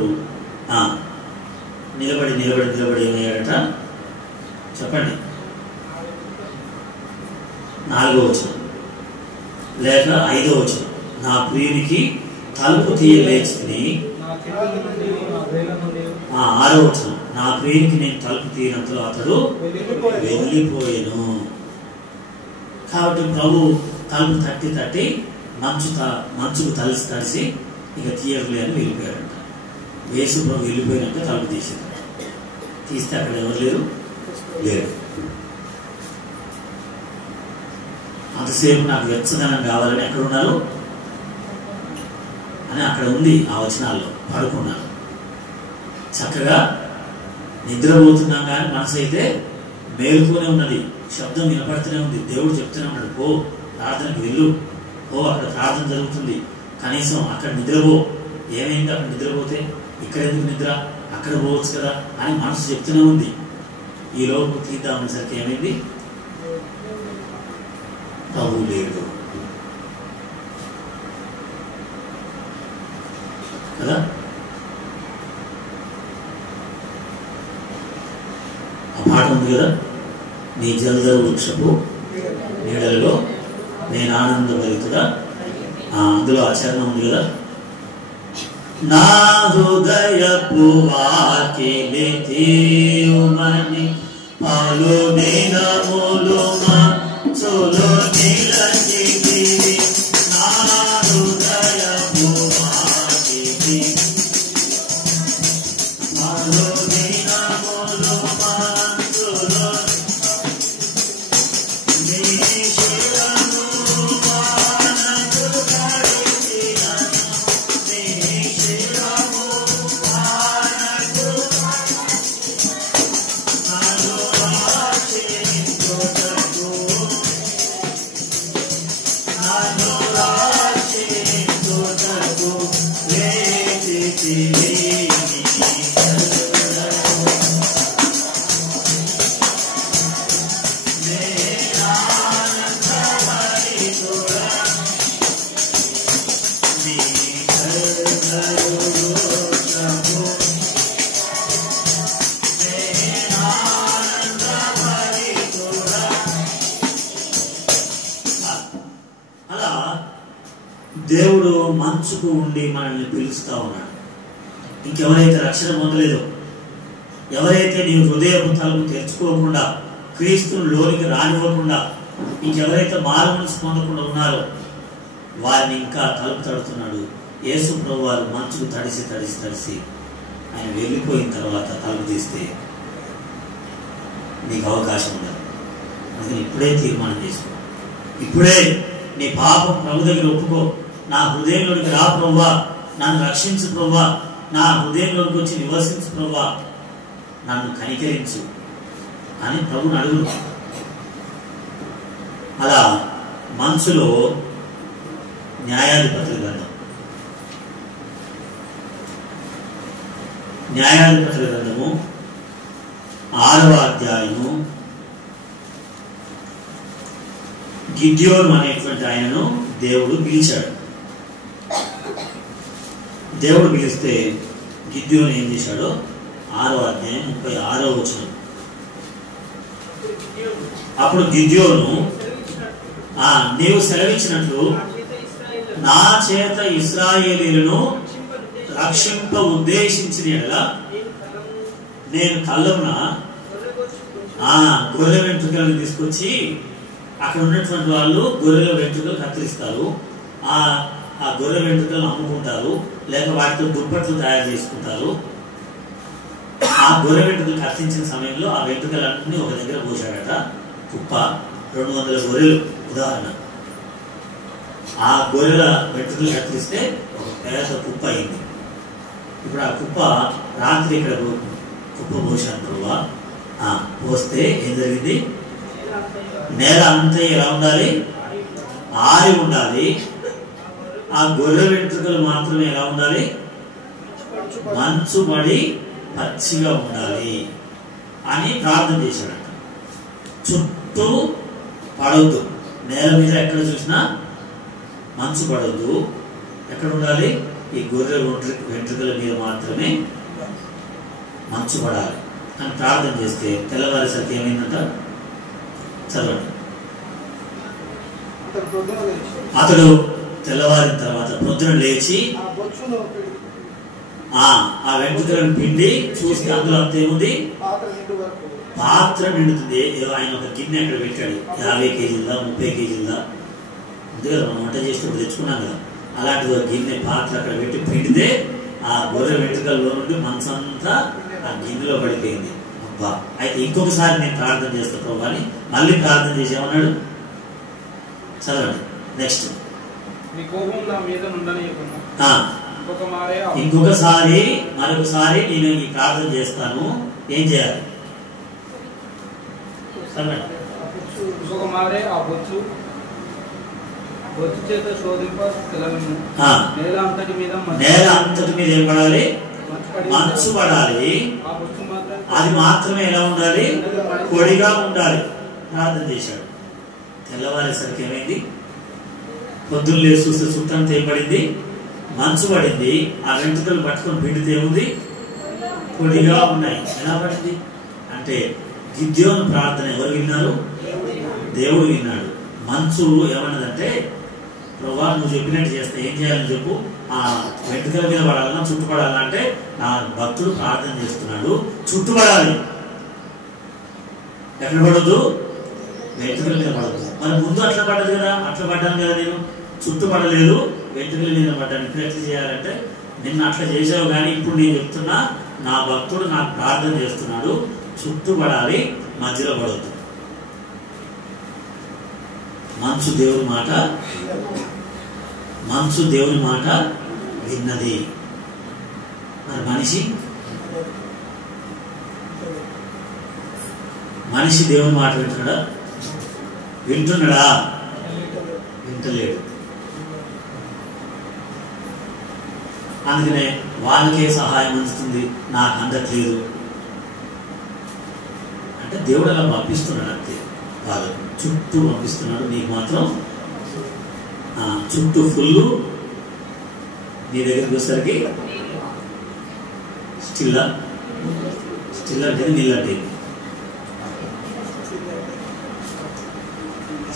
నిలబడి ఏమయ్యాడట? చెప్పండి. 4వ వచనం లేక 5వ వచనం. నా ప్రియునికి తలుపు తీయలేచుకుని. 6వ వచనం. నా ప్రియునికి నేను తలుపు తీయనంతలో అతడు వెళ్ళిపోయాను. కాబట్టి ప్రభు తలుపు తట్టి మంచుకు తడిసి ఇక తీయకులే అని వెళ్ళిపోయాడంట. యేసు ప్రభు వెళ్ళిపోయినాక తలుపు తీసింది. తీస్తే అక్కడ ఎవరు లేరు. అంతసేపు నాకు వెచ్చదనం కావాలని ఎక్కడ ఉన్నారు అని అక్కడ ఉంది. ఆ వచనాల్లో పడుకున్నారు. చక్కగా నిద్రపోతున్నాం కానీ మనసు అయితే మేలుకునే ఉన్నది. శబ్దం వినపడుతూనే ఉంది. దేవుడు చెప్తూనే ఉన్నాడు, పో ప్రార్థనకు వెళ్ళు, పో అక్కడ ప్రార్థన జరుగుతుంది, కనీసం అక్కడ నిద్రపో. ఏమైంది అక్కడ నిద్రపోతే? ఇక్కడ ఎందుకు నిద్ర? అక్కడ పోవచ్చు కదా అని మనసు చెప్తూనే ఉంది. ఈ లోపు తీద్దామనేసరికి ఏమైంది? ప్రభు లేడు కదా. ఆ పాట ఉంది కదా, నీ జలధర వృక్షపు నీడలలో నేను ఆనందభరితుడా. అందులో ఆచరణ ఉంది కదా, నా హృదయపు వాకిలి తీయుమని పలు దినములు మనసులో నిలచితివి. నా హృదయపు వాకిలి పలు దినములు మనసులో నీ శిరము వానకు తడిసినను. నీ శిరము వానకు నన్ను రక్షించుటకు, నన్ను రక్షించుటకు వేచితివి. అలా దేవుడు మంచుకు ఉండి మనల్ని పిలుస్తా ఉన్నాడు. ఇంకెవరైతే రక్షణ పొందలేదో, ఎవరైతే నీ హృదయపు తలుపు తెరుచుకోకుండా క్రీస్తుని లోనికి రానివ్వకుండా ఇంకెవరైతే మారు మనసు పొందకుండా ఉన్నారో వారిని ఇంకా తలుపు తడుతున్నాడు. యేసు ప్రభు వారు మంచుకు తడిసి ఆయన వెళ్ళిపోయిన తర్వాత తలుపు తీస్తే నీకు అవకాశం ఉండదు. అందుకని ఇప్పుడే తీర్మానం చేసుకో. ఇప్పుడే నీ పాపం ప్రభు దగ్గర ఒప్పుకో. నా హృదయంలోనికి రా ప్రభువా, నన్ను రక్షించు ప్రభువా, నా హృదయంలోకి వచ్చి నివసించు ప్రభువా, నన్ను కనికరించు అని ప్రభుని అడుగు. అలా మనసులో న్యాయాధిపతుల గ్రంథం 6వ అధ్యాయము గిద్యోను అనేటువంటి ఆయనను దేవుడు పిలిచాడు. దేవుడు పిలిస్తే గిద్యోను ఏం చేశాడో 6వ అధ్యాయం 36వ వచనం. అప్పుడు గిద్యోను నీవు సెలవిచ్చినట్లు నా చేత ఇశ్రాయేలీయులను రక్షింప ఉద్దేశించిన యెడల నేను కళ్ళమున గొర్రె వెంట్రుకలను తీసుకొచ్చి అక్కడ ఉన్నటువంటి వాళ్ళు గొర్రెల వెంట్రుకలు కత్తిరిస్తారు. ఆ గొర్రె వెంట్రుకలను అమ్ముకుంటారు, లేక వాటితో దుప్పట్లు తయారు చేసుకుంటారు. ఆ గొర్రె వెంట్రుకలు కత్తించిన సమయంలో ఆ వెంట్రుకలన్నీ ఒక దగ్గర పోసాడట. కుప్ప 200 గొర్రెలు ఉదాహరణ. ఆ గొర్రెల వెంట్రుకలు కత్తిరిస్తే ఒక పెద్ద కుప్ప అయింది. ఇప్పుడు ఆ కుప్ప రాత్రి ఇక్కడ కుప్ప పోసాను ప్రభా. పోస్తే ఏం జరిగింది? నేల అంతా ఎలా ఉండాలి? ఆరి ఉండాలి. ఆ గొర్రె వెంట్రుకలు మాత్రమే ఎలా ఉండాలి? మంచుబడి పచ్చిగా ఉండాలి అని ప్రార్థన చేశాడట. చుట్టూ పడవద్దు, నేల మీద ఎక్కడ చూసినా మంచు పడవద్దు. ఎక్కడ ఉండాలి? ఈ గొర్రె వెంట్రుకల మీద మాత్రమే మంచు పడాలి అని ప్రార్థన చేస్తే తెల్లవారేసరికి ఏమైందంట? చదవండి. అతడు తెల్లవారిన తర్వాత పొద్దున లేచి ఆ వెంట్రుకలను పిండి చూస్తే అందులో అంత ఏముంది? పాత్ర నిండుతుంది. ఆయన ఒక గిన్నె అక్కడ పెట్టాడు. 50 కేజీలదా 30 కేజీలదా అందుకే మనం వంట చేసినప్పుడు తెచ్చుకున్నాం కదా, అలాంటిది ఒక గిన్నె పాత్ర అక్కడ పెట్టి పిండితే ఆ గొర్రె వెంట్రుకల్లో నుండి మనసంతా ఆ గిన్నెలో పడిపోయింది. అబ్బా, అయితే ఇంకొకసారి నేను ప్రార్థన చేస్తా ప్రభు అని మళ్ళీ ప్రార్థన చేసేమన్నాడు. చదవండి నెక్స్ట్. ఇంకొకసారి మరొకసారి నేను ఈ ప్రార్థన చేస్తాను. ఏం చేయాలి? నేల అంతటి మీద ఏం పడాలి? మంచు పడాలి. అది మాత్రమే ఎలా ఉండాలి? పొడిగా ఉండాలి. ప్రార్థన చేశాడు. తెల్లవారేసరికి ఏమైంది? పొద్దున్న లేచి చూస్తే చుట్టంతా ఏం పడింది? మంచు పడింది. ఆ వెంట్రుకలు పట్టుకొని పిండితే ఏముంది? పొడిగా ఉన్నాయి. ఎలా పడింది అంటే గిద్యోను ప్రార్థన ఎవరు విన్నారు? దేవుడు విన్నాడు. మంచు ఏమన్నదంటే ప్రభా నువ్వు చెప్పినట్టు చేస్తే ఏం చేయాలని చెప్పు. ఆ వెంట్రుకల మీద పడాలన్నా చుట్టుపడాలన్నా అంటే నా భక్తుడు ప్రార్థన చేస్తున్నాడు, చుట్టుపడాలి. ఎక్కడ పడద్దు? వెంట్రుకల మీద పడద్దు. మరి ముందు అట్లా పడ్డది కదా, అట్లా పడ్డాను కదా నేను, చుట్టుపడలేదు, వెంట్రుకల మీద పడ్డాను. ఇప్పుడు ఎట్లా చేయాలంటే నిన్న అట్లా చేసావు కానీ ఇప్పుడు నేను చెప్తున్నా నా భక్తుడు నాకు ప్రార్థన చేస్తున్నాడు, చుట్టుపడాలి, మధ్యలో పడవద్దు. మనసు దేవుని మాట, మనసు దేవుని మాట విన్నది. మరి మనిషి దేవుని మాట వింటున్నాడా? వింటున్నాడా? వింటలేడు. అందుకనే వాళ్ళకే సహాయం అందుతుంది, నాకు అందట్లేదు అంటే దేవుడు అలా పంపిస్తున్నాడు అంతే. వాళ్ళు చుట్టూ పంపిస్తున్నాడు, నీకు మాత్రం చుట్టూ ఫుల్. నీ దగ్గరికి వచ్చేసరికి స్టిల్ అంటే నీళ్ళు అంటే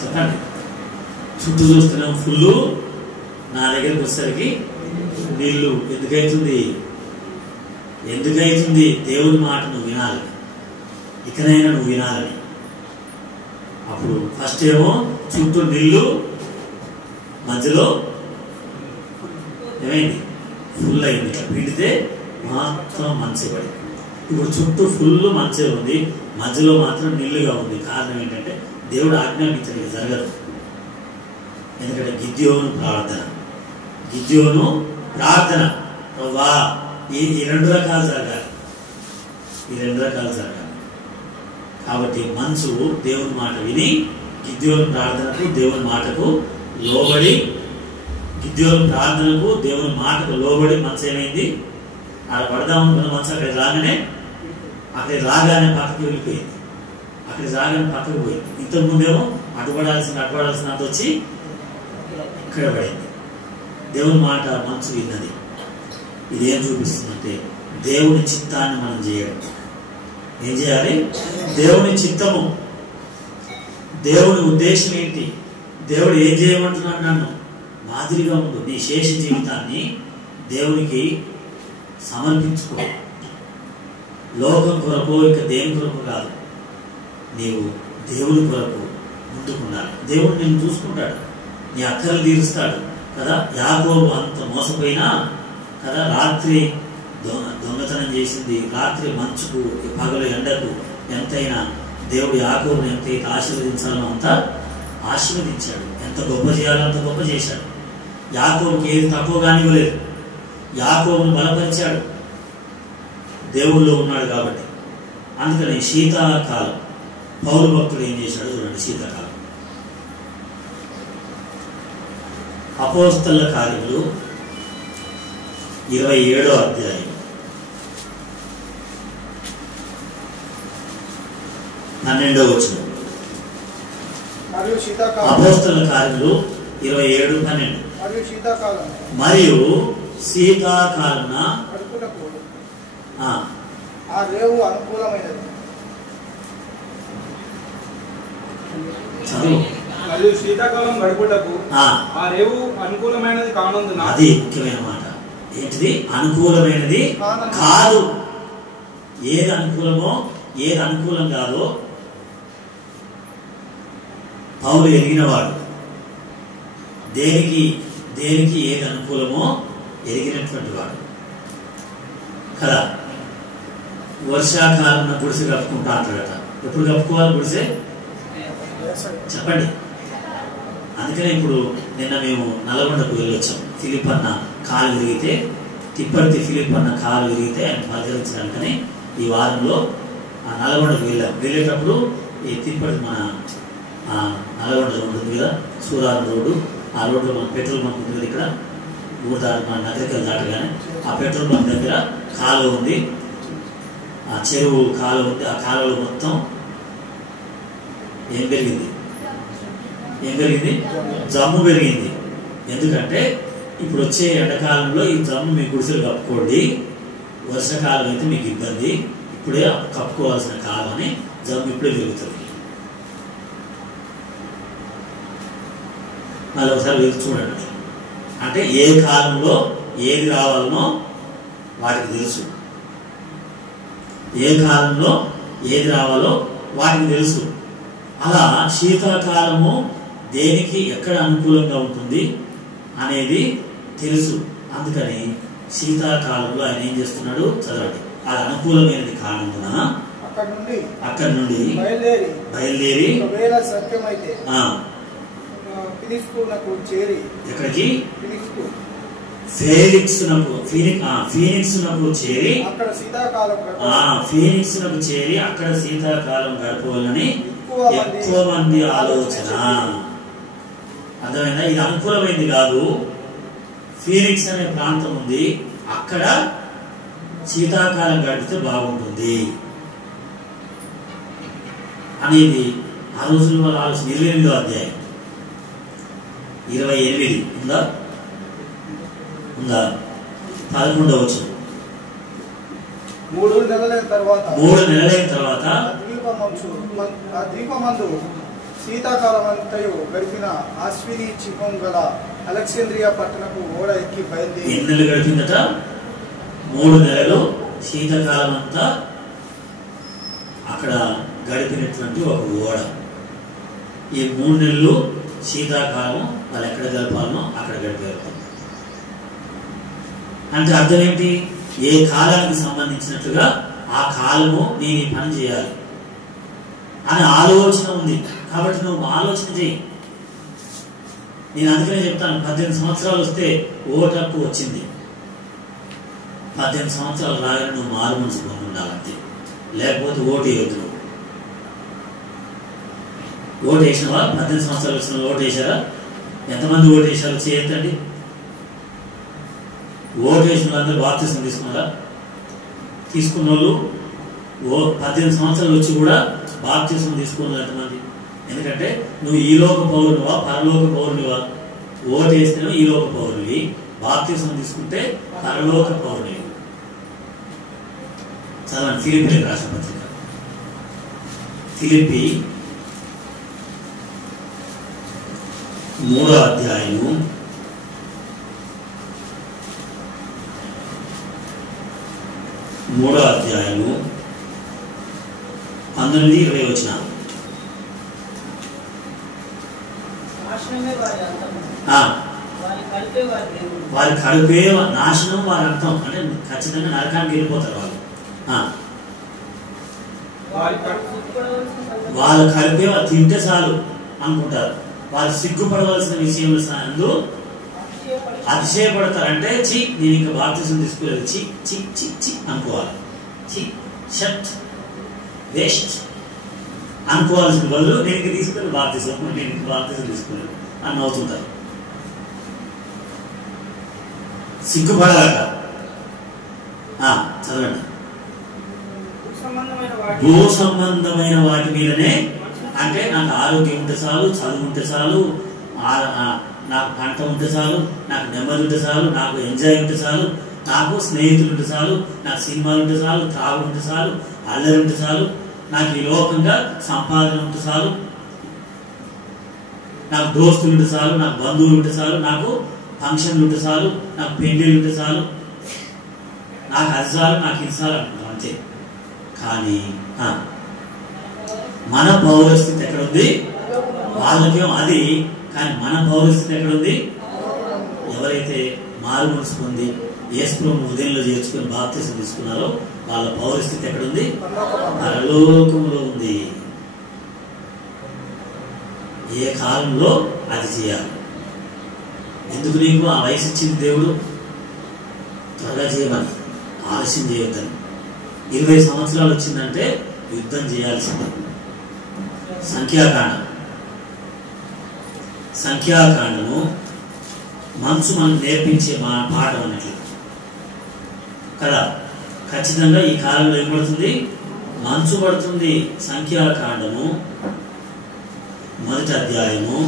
చెప్పండి. చుట్టూ చూస్తున్నాం ఫుల్, నా దగ్గరికి వచ్చేసరికి నీళ్ళు. ఎందుకైతుంది? దేవుడి మాట నువ్వు వినాలి, ఇకనైనా నువ్వు వినాలని. అప్పుడు ఫస్ట్ ఏమో చుట్టూ నీళ్ళు, మధ్యలో ఏమైంది? ఫుల్ అయింది. ఇట్లా పిండితే మాత్రం మంచి పడి. ఇప్పుడు చుట్టూ ఫుల్ మంచి ఉంది, మధ్యలో మాత్రం నీళ్లుగా ఉంది. కారణం ఏంటంటే దేవుడు ఆజ్ఞాపించడానికి జరగదు. ఎందుకంటే గిద్యోను ప్రార్థన వా ఈ 2 రకాలు జరగాలి. కాబట్టి మనసు దేవుని మాట విని గిద్యోను ప్రార్థనకు దేవుని మాటకు లోబడి, గిద్యోను ప్రార్థనకు దేవుని మాటకు లోబడి మనసు ఏమైంది? అక్కడ పడదామనుకున్న మనసు అక్కడికి రాగానే పక్కకి వెళ్ళిపోయింది. అక్కడికి రాగానే పక్కకి పోయింది. ఇంతకుముందేమో అడ్డుపడాల్సినంత వచ్చి ఇక్కడ పడింది. దేవుని మాట మనసు విన్నది. ఇదేం చూపిస్తుందంటే దేవుని చిత్తాన్ని మనం చేయడం. ఏం చేయాలి? దేవుని చిత్తము, దేవుని ఉద్దేశం ఏంటి, దేవుడు ఏం చేయమంటున్నాడు నన్ను, మాదిరిగా ఉండు. నీ శేష జీవితాన్ని దేవునికి సమర్పించుకో. లోకం కొరకు, ఇక దేని కొరకు కాదు, నీవు దేవుని కొరకు ముందుకున్నాడు. దేవుడు నిన్ను చూసుకుంటాడు, నీ అక్కర్లు తీరుస్తాడు కదా. యాకోబు అంత మోసపోయినా కదా, రాత్రి దొంగతనం చేసింది, రాత్రి మంచుకు పగలు ఎండకు ఎంతైనా దేవుడు యాకోబుని ఎంతైతే ఆశీర్వదించాలో అంత ఆశీర్వదించాడు. ఎంత గొప్ప చేయాలో అంత గొప్ప చేశాడు. యాకోబుకి ఏది తక్కువ కానివ్వలేదు. యాకోబును బలపరిచాడు, దేవుల్లో ఉన్నాడు కాబట్టి. అందుకని శీతాకాలం పౌరు భక్తుడు ఏం చేశాడు చూడండి. శీతాకాలం అపోస్తలుల కార్యములు 27వ అధ్యాయం 12వ వచనం. అపోస్తలుల కార్యములు 27:12. మరియు శీతాకాలమున ఆ రేవు అనుకూలమైనది. చదువు. మరియు శీతాకాలం గడుపుటకు ఆ రేవు అనుకూలమైనది కానందున. అది ముఖ్యమైన మాట. ఏంటిది? అనుకూలమైనది కాదు. ఏది అనుకూలమో ఏది అనుకూలం కాదో పౌలు ఎరిగినవాడు. దేనికి ఏది అనుకూలమో ఎరిగినటువంటి వాడు కదా. వర్షాకాలం గుడిసె కప్పుకుంటా అంటాడట. ఎప్పుడు కప్పుకోవాలి గుడిసె చెప్పండి. అందుకనే ఇప్పుడు నిన్న మేము నల్గొండకు వెళ్ళొచ్చాం. ఫిలిప్ అన్న కాలు విరిగితే, తిప్పర్తి ఫిలిప్ అన్న కాలు విరిగితే ఆయన పరిగణించడానికని ఈ వారంలో ఆ నల్గొండకు వెళ్ళాం. వెళ్ళేటప్పుడు ఈ తిప్పర్తి మన నల్గొండ రోడ్డు ఉంది కదా, సూరారం రోడ్డు. ఆ రోడ్లో మన పెట్రోల్ బంక్ ఉంది కదా, ఇక్కడ ఊరు దాటి మన నగరికలు దాటగానే ఆ పెట్రోల్ బంక్ దగ్గర కాలువ ఉంది, ఆ చెరువు కాలువ ఉంది. ఆ కాలువలో మొత్తం ఏం పెరిగింది? జమ్ము పెరిగింది. ఎందుకంటే ఇప్పుడు వచ్చే ఎండాకాలంలో ఈ జమ్ము మీ గుడిసెలు కప్పుకోండి, వర్షాకాలం అయితే మీకు ఇబ్బంది, ఇప్పుడే కప్పుకోవాల్సిన కాలం అని జమ్ము ఇప్పుడే పెరుగుతుంది. మళ్ళీ ఒకసారి వెళ్ళి చూడండి. అంటే ఏ కాలంలో ఏది రావాలనో వాటికి తెలుసు, ఏ కాలంలో ఏది రావాలో వాటికి తెలుసు. అలా శీతాకాలము దేనికి ఎక్కడ అనుకూలంగా ఉంటుంది అనేది తెలుసు. అందుకని శీతాకాలంలో ఆయన ఏం చేస్తున్నాడు చదవండి. అది అనుకూలమైనది కారణమున అక్కడి నుండి బయలుదేరి ఎక్కడికి? ఫీనిక్స్ నకు చేరి అక్కడ శీతాకాలం గడపవాలని ఎక్కువ మంది ఆలోచన. అర్థమైందా? ఇది అనుకూలమైంది కాదు. ఫీనిక్స్ అనే ప్రాంతం ఉంది, అక్కడ శీతాకాలం గడిపితే బాగుంటుంది అనేది ఆ రోజుల్లో వాళ్ళ ఆలోచన. 28వ అధ్యాయం 28 ఉందా? 11వ వచనం. 3 నెలలైన తర్వాత ఆ ద్వీపమందు శీతాకాలం అంతయు గడిపిన అశ్విని చిహ్నం గల అలెగ్జాండ్రియా పట్టణకు ఓడ ఎక్కి బయలుదేరి. ఎన్ని నెలలు గడిపిందట? 3 నెలలు శీతాకాలం అంతా అక్కడ గడిపినటువంటి ఒక ఓడ. ఈ 3 నెలలు శీతాకాలం వాళ్ళు ఎక్కడ గడపాలనో అక్కడ గడిపారు. అంటే అర్థం ఏంటి? ఏ కాలానికి సంబంధించినట్లుగా ఆ కాలము నేను ఈ పని చేయాలి అనే ఆలోచన ఉంది. కాబట్టి నువ్వు ఆలోచన చేయి. నేను అందుకనే చెప్తాను, 18 సంవత్సరాలు వస్తే ఓటు హక్కు వచ్చింది. 18 సంవత్సరాలు రాగానే నువ్వు మారు మనసు పొంది ఉండాలంతే, లేకపోతే ఓటు వేయద్దు. ఓటు వేసినవా? 18 సంవత్సరాలు వచ్చిన ఓటు వేసారా? ఎంతమంది ఓటు వేసారు చేయొద్దండి. ఓటు వేసిన వాళ్ళందరూ బాప్తిసం తీసుకున్నారా? తీసుకున్న వాళ్ళు 18 సంవత్సరాలు వచ్చి కూడా బాప్తిసం తీసుకున్నారు ఎంతమంది? ఎందుకంటే నువ్వు ఈ లోక పౌరునివా పరలోక పౌరునివా? ఓటు వేస్తేనే ఈ లోక పౌరునివి, బాప్తిసం తీసుకుంటే పరలోక పౌరునివి. చదవండి ఫిలిప్పీలకు రాసిన పత్రిక, ఫిలిప్పీ 3వ అధ్యాయము 19-20 వచనాలు. వారి కడుపే నాశనం, వారి అర్థం అంటే ఖచ్చితంగా నరకానికి వెళ్ళిపోతారు వాళ్ళు. వాళ్ళ కడుపే వాళ్ళు తింటే చాలు అనుకుంటారు. వాళ్ళు సిగ్గుపడవలసిన విషయంలో అతిశయపడతారు. అంటే చి నేను ఇంకా బాప్తిసం తీసుకోలేదు, చి చి చి చి అనుకోవాలి, చి షట్ వేస్ట్ అనుకోవాల్సిన బదులు నేను ఇంక తీసుకుని బాప్తిసం, నేను ఇంక బాప్తిసం తీసుకోలేదు అని అవుతుంటారు. సిగ్గుపడాలట. చదవండి. భూ సంబంధమైన వాటి మీదనే, అంటే నాకు ఆరోగ్యం ఉంటే చాలు, చదువు ఉంటే చాలు, నాకు పంట ఉంటే చాలు, నాకు నెమ్మది ఉంటే చాలు, నాకు ఎంజాయ్ ఉంటే చాలు, నాకు స్నేహితులు ఉంటే చాలు, నాకు సినిమాలు ఉంటే చాలు, త్రాగుడు ఉంటే చాలు, అల్లరి ఉంటే చాలు, నాకు ఈ లోకంగా సంపాదన ఉంటే చాలు, నాకు దోస్తులు ఉంటే చాలు, నాకు బంధువులు ఉంటే చాలు, నాకు ఫంక్షన్లు ఉంటే చాలు, నాకు పెళ్లిళ్ళు ఉంటే చాలు, నాకు అది చాలు, నాకు ఇది చాలు అంటున్నాం అంతే. కానీ మన పౌరస్థితి ఎక్కడుంది? వాళ్ళకేం అది, కానీ మన పౌరస్థితి ఎక్కడుంది? ఎవరైతే మారు మనసు పొంది యేసుప్రభువుని హృదయంలో చేర్చుకుని బాప్తిసం తీసుకున్నారో వాళ్ళ పౌరస్థితి ఎక్కడుంది? పరలోకంలో ఉంది. ఏ కాలంలో అది చేయాలి. ఎందుకు నీకు ఆ వయసు ఇచ్చింది దేవుడు? త్వరగా చేయమని, ఆలస్యం చేయొద్దని. 20 సంవత్సరాలు వచ్చిందంటే యుద్ధం చేయాల్సిందే. సంఖ్యాకాండము మంచు మనకు నేర్పించే మా పాఠం అన్నట్లు కదా. ఖచ్చితంగా ఈ కాలంలో ఏం పడుతుంది? మంచు పడుతుంది. సంఖ్యాకాండము 1వ అధ్యాయము,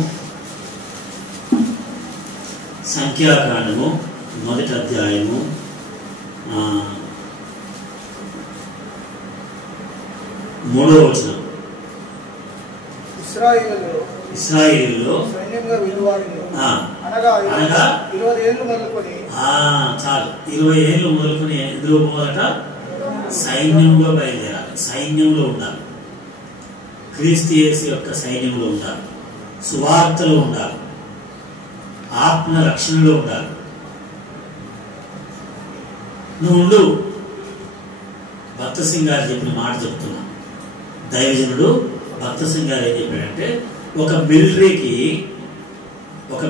సంఖ్యాకాండము 1వ అధ్యాయము 3వ వచనం. ఇశ్రాయేలులో సైన్యంగా విలువాడిని, అనగా 20 ఏళ్ళు మొదలుకొని, చాలు 20 ఏళ్ళు మొదలుకొని ఎందులో పోవాలట? సైన్యంలో బయలుదేరాలి, సైన్యంలో ఉండాలి, క్రీస్తు యేసు యొక్క సైన్యంలో ఉండాలి, సువార్తలో ఉండాలి, ఆత్మ రక్షణలో ఉండాలి. నువ్వు భక్త సింగ్ గారు చెప్పిన మాట చెప్తున్నా. దైవజనుడు భక్త సింగ్ గారు ఏం చెప్పాడంటే, ఒక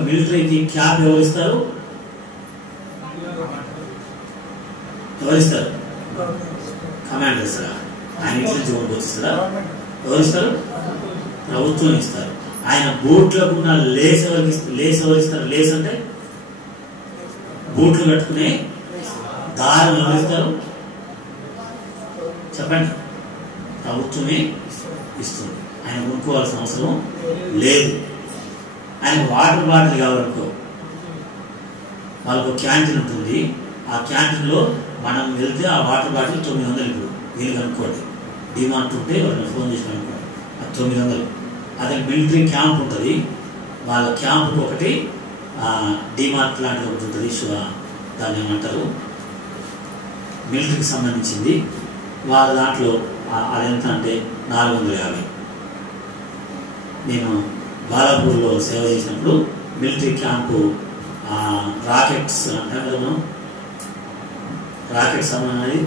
మిలిటరీకి క్యాప్ ఎవరిస్తారు? కమాండర్ ఇస్తారా? ఆయన ఇంటి నుంచి పంపిస్తారా? ఎవరిస్తారు? ప్రభుత్వం ఇస్తారు. ఆయన బూట్లకు ఉన్న లేస్ ఎవరిస్తారు? లేస్ అంటే బూట్లు కట్టుకునే దారం ఎవరిస్తారు? చెప్పండి. ప్రభుత్వమే ఇస్తుంది. ఆయన కొనుక్కోవాల్సిన అవసరం లేదు. ఆయన వాటర్ బాటిల్ కావాలనుకో, వాళ్ళకు క్యాంటీన్ ఉంటుంది. ఆ క్యాంటీన్లో మనం వెళ్తే ఆ వాటర్ బాటిల్ 900 ఇప్పుడు వీళ్ళు కనుక్కోండి. డిమార్ట్ ఉంటే వాళ్ళని ఫోన్ చేసి కనుక్కోండి, అది 900. అదే మిలిటరీ క్యాంప్ ఉంటుంది, వాళ్ళ క్యాంప్కి ఒకటి డిమార్ట్ లాంటిది ఒకటి ఉంటుంది. దాన్ని ఏమంటారు, మిలిటరీకి సంబంధించింది. వాళ్ళ దాంట్లో అదెంత అంటే 450. నేను బాలాపూర్లో సేవ చేసినప్పుడు మిలిటరీ క్యాంపు రాకెట్స్ అంటారు కదా, మనం రాకెట్స్ అన్నది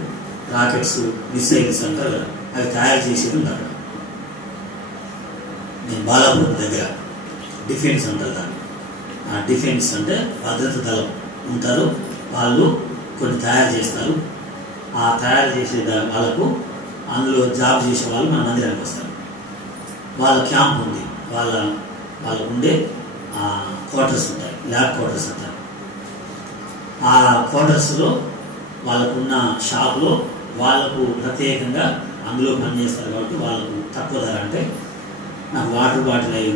రాకెట్స్ మిసైల్స్ అంటారు కదా, అవి తయారు చేసేది ఉంది అక్కడ. నేను బాలాపూర్ దగ్గర డిఫెన్స్ అంటారు దాన్ని. ఆ డిఫెన్స్ అంటే భద్రత దళం ఉంటారు, వాళ్ళు కొన్ని తయారు చేస్తారు. ఆ తయారు చేసే వాళ్ళకు అందులో జాబ్ చేసే వాళ్ళు మన మందిరానికి వస్తారు. వాళ్ళ క్యాంప్ ఉంది, వాళ్ళకు ఉండే క్వార్టర్స్ ఉంటాయి, ల్యాబ్ క్వార్టర్స్ అంటారు. ఆ క్వార్టర్స్లో వాళ్ళకున్న షాప్లో వాళ్ళకు ప్రత్యేకంగా అందులో పనిచేస్తారు కాబట్టి వాళ్ళకు తక్కువ ధర, అంటే నాకు వాటర్ బాటిల్ అవి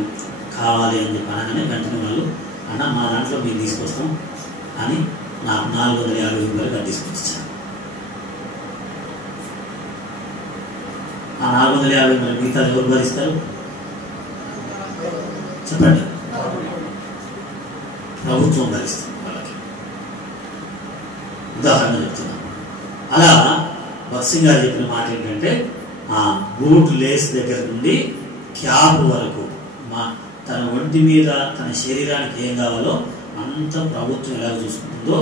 కావాలి అని చెప్పి అనగానే వెంటనే వాళ్ళు అన్న మా దాంట్లో మేము తీసుకొస్తాం అని నాకు 450 రూపాయలు అది తీసుకొచ్చాను. ఆ 450 మరి మిగతా ఎవరు భరిస్తారు చెప్పండి? ప్రభుత్వం భరిస్తుంది వాళ్ళకి. ఉదాహరణ చెప్తున్నాను. అలా భక్సింగ్ గారు చెప్పిన మాట ఏంటంటే ఆ బూట్ లేస్ దగ్గర నుండి క్యాప్ వరకు తన ఒంటి మీద తన శరీరానికి ఏం కావాలో అంత ప్రభుత్వం ఎలా చూసుకుంటుందో,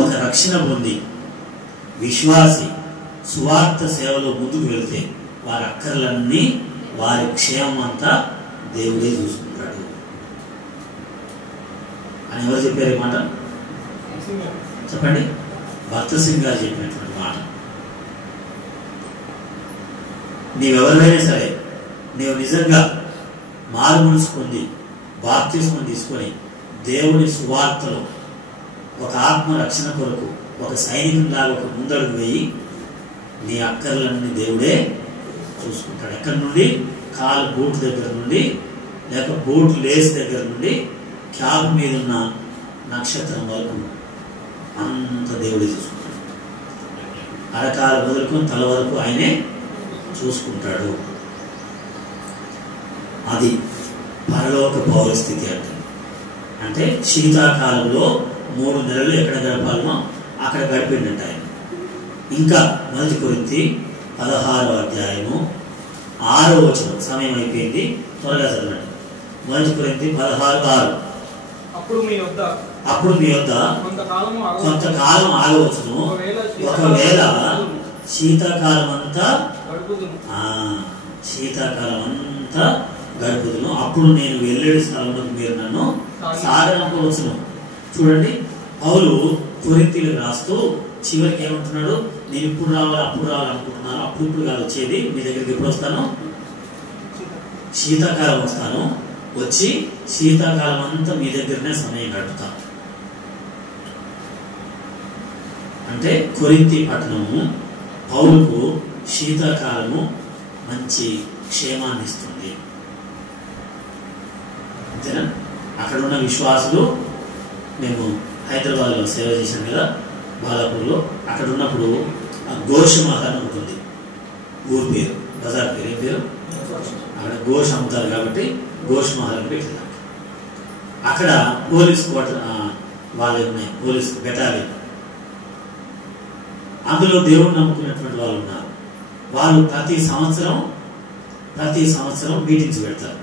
ఒక రక్షణ పొంది విశ్వాసి సువార్త సేవలో ముందుకు వెళితే వారి అక్కర్లన్నీ వారి క్షేమం అంతా దేవుడే చూసుకుంటాడు అని ఎవరు చెప్పారు ఈ మాట చెప్పండి? భక్త సింగ్ గారు చెప్పినటువంటి మాట. నీవెవరైనా సరే నీవు నిజంగా మారు మనసు పొంది బాప్తిస్మం తీసుకొని దేవుని సువార్తలో ఒక ఆత్మ రక్షణ కొరకు ఒక సైనికునిలాగా ఒక ముందడుగు వేయి, నీ అక్కర్లన్నీ దేవుడే చూసుకుంటాడు. ఎక్కడి నుండి? కాలు బూట్ దగ్గర నుండి, లేక బూట్ లేస్ దగ్గర నుండి క్యాబ్ మీద ఉన్న నక్షత్రం వరకు అంత దేవుడే చూసుకుంటాడు. అరకాలు మొదలుకొని తల వరకు ఆయనే చూసుకుంటాడు. అది పరలోక పౌరస్థితి అంటే శీతాకాలంలో 3 నెలలు ఎక్కడ గడపాలనో అక్కడ గడిపిండంట ఆయన. ఇంకా 1 కొరింథీ 16వ అధ్యాయము 6వ వచనం. సమయం అయిపోయింది, త్వరగా చదవండి. 1 కొరింథీ 16:6. అప్పుడు మీ వద్ద కొంతకాలం ఆగవచ్చును, ఒకవేళ శీతాకాలం అంతా గడుపుదును, అప్పుడు నేను వెళ్ళేడు స్థలంలో మీరు నన్ను సాగనంపవచ్చును. చూడండి, పౌలు కొరింథీయులకు రాస్తూ చివరికి ఏమంటున్నాడు? నేను ఇప్పుడు రావాలి అప్పుడు రావాలనుకుంటున్నాను, అప్పుడు కాదు వచ్చేది, మీ దగ్గరికి ఎప్పుడు వస్తాను? శీతాకాలం వస్తాను, వచ్చి శీతాకాలం అంతా మీ దగ్గరనే సమయం గడుపుతాను. అంటే కొరింథీ పట్టణము పౌలుకు శీతాకాలము మంచి క్షేమాన్ని ఇస్తుంది. అంతేనా? అక్కడ ఉన్న విశ్వాసులు, మేము హైదరాబాద్లో సేవ చేశాం కదా బాలాపూర్లో, అక్కడ ఉన్నప్పుడు గోషమాత అని ఉంటుంది ఊరు పేరు, బజార్ పేరు. ఏం పేరు? అక్కడ గోష్ అమ్ముతారు కాబట్టి గోషమాత పెట్టింది. అక్కడ పోలీస్ క్వార్టర్ వాళ్ళు ఉన్నాయి, పోలీస్ బెటాలియన్. అందులో దేవుడు నమ్ముకున్నటువంటి వాళ్ళు ఉన్నారు. వాళ్ళు ప్రతి సంవత్సరం మీటింగ్స్ పెడతారు.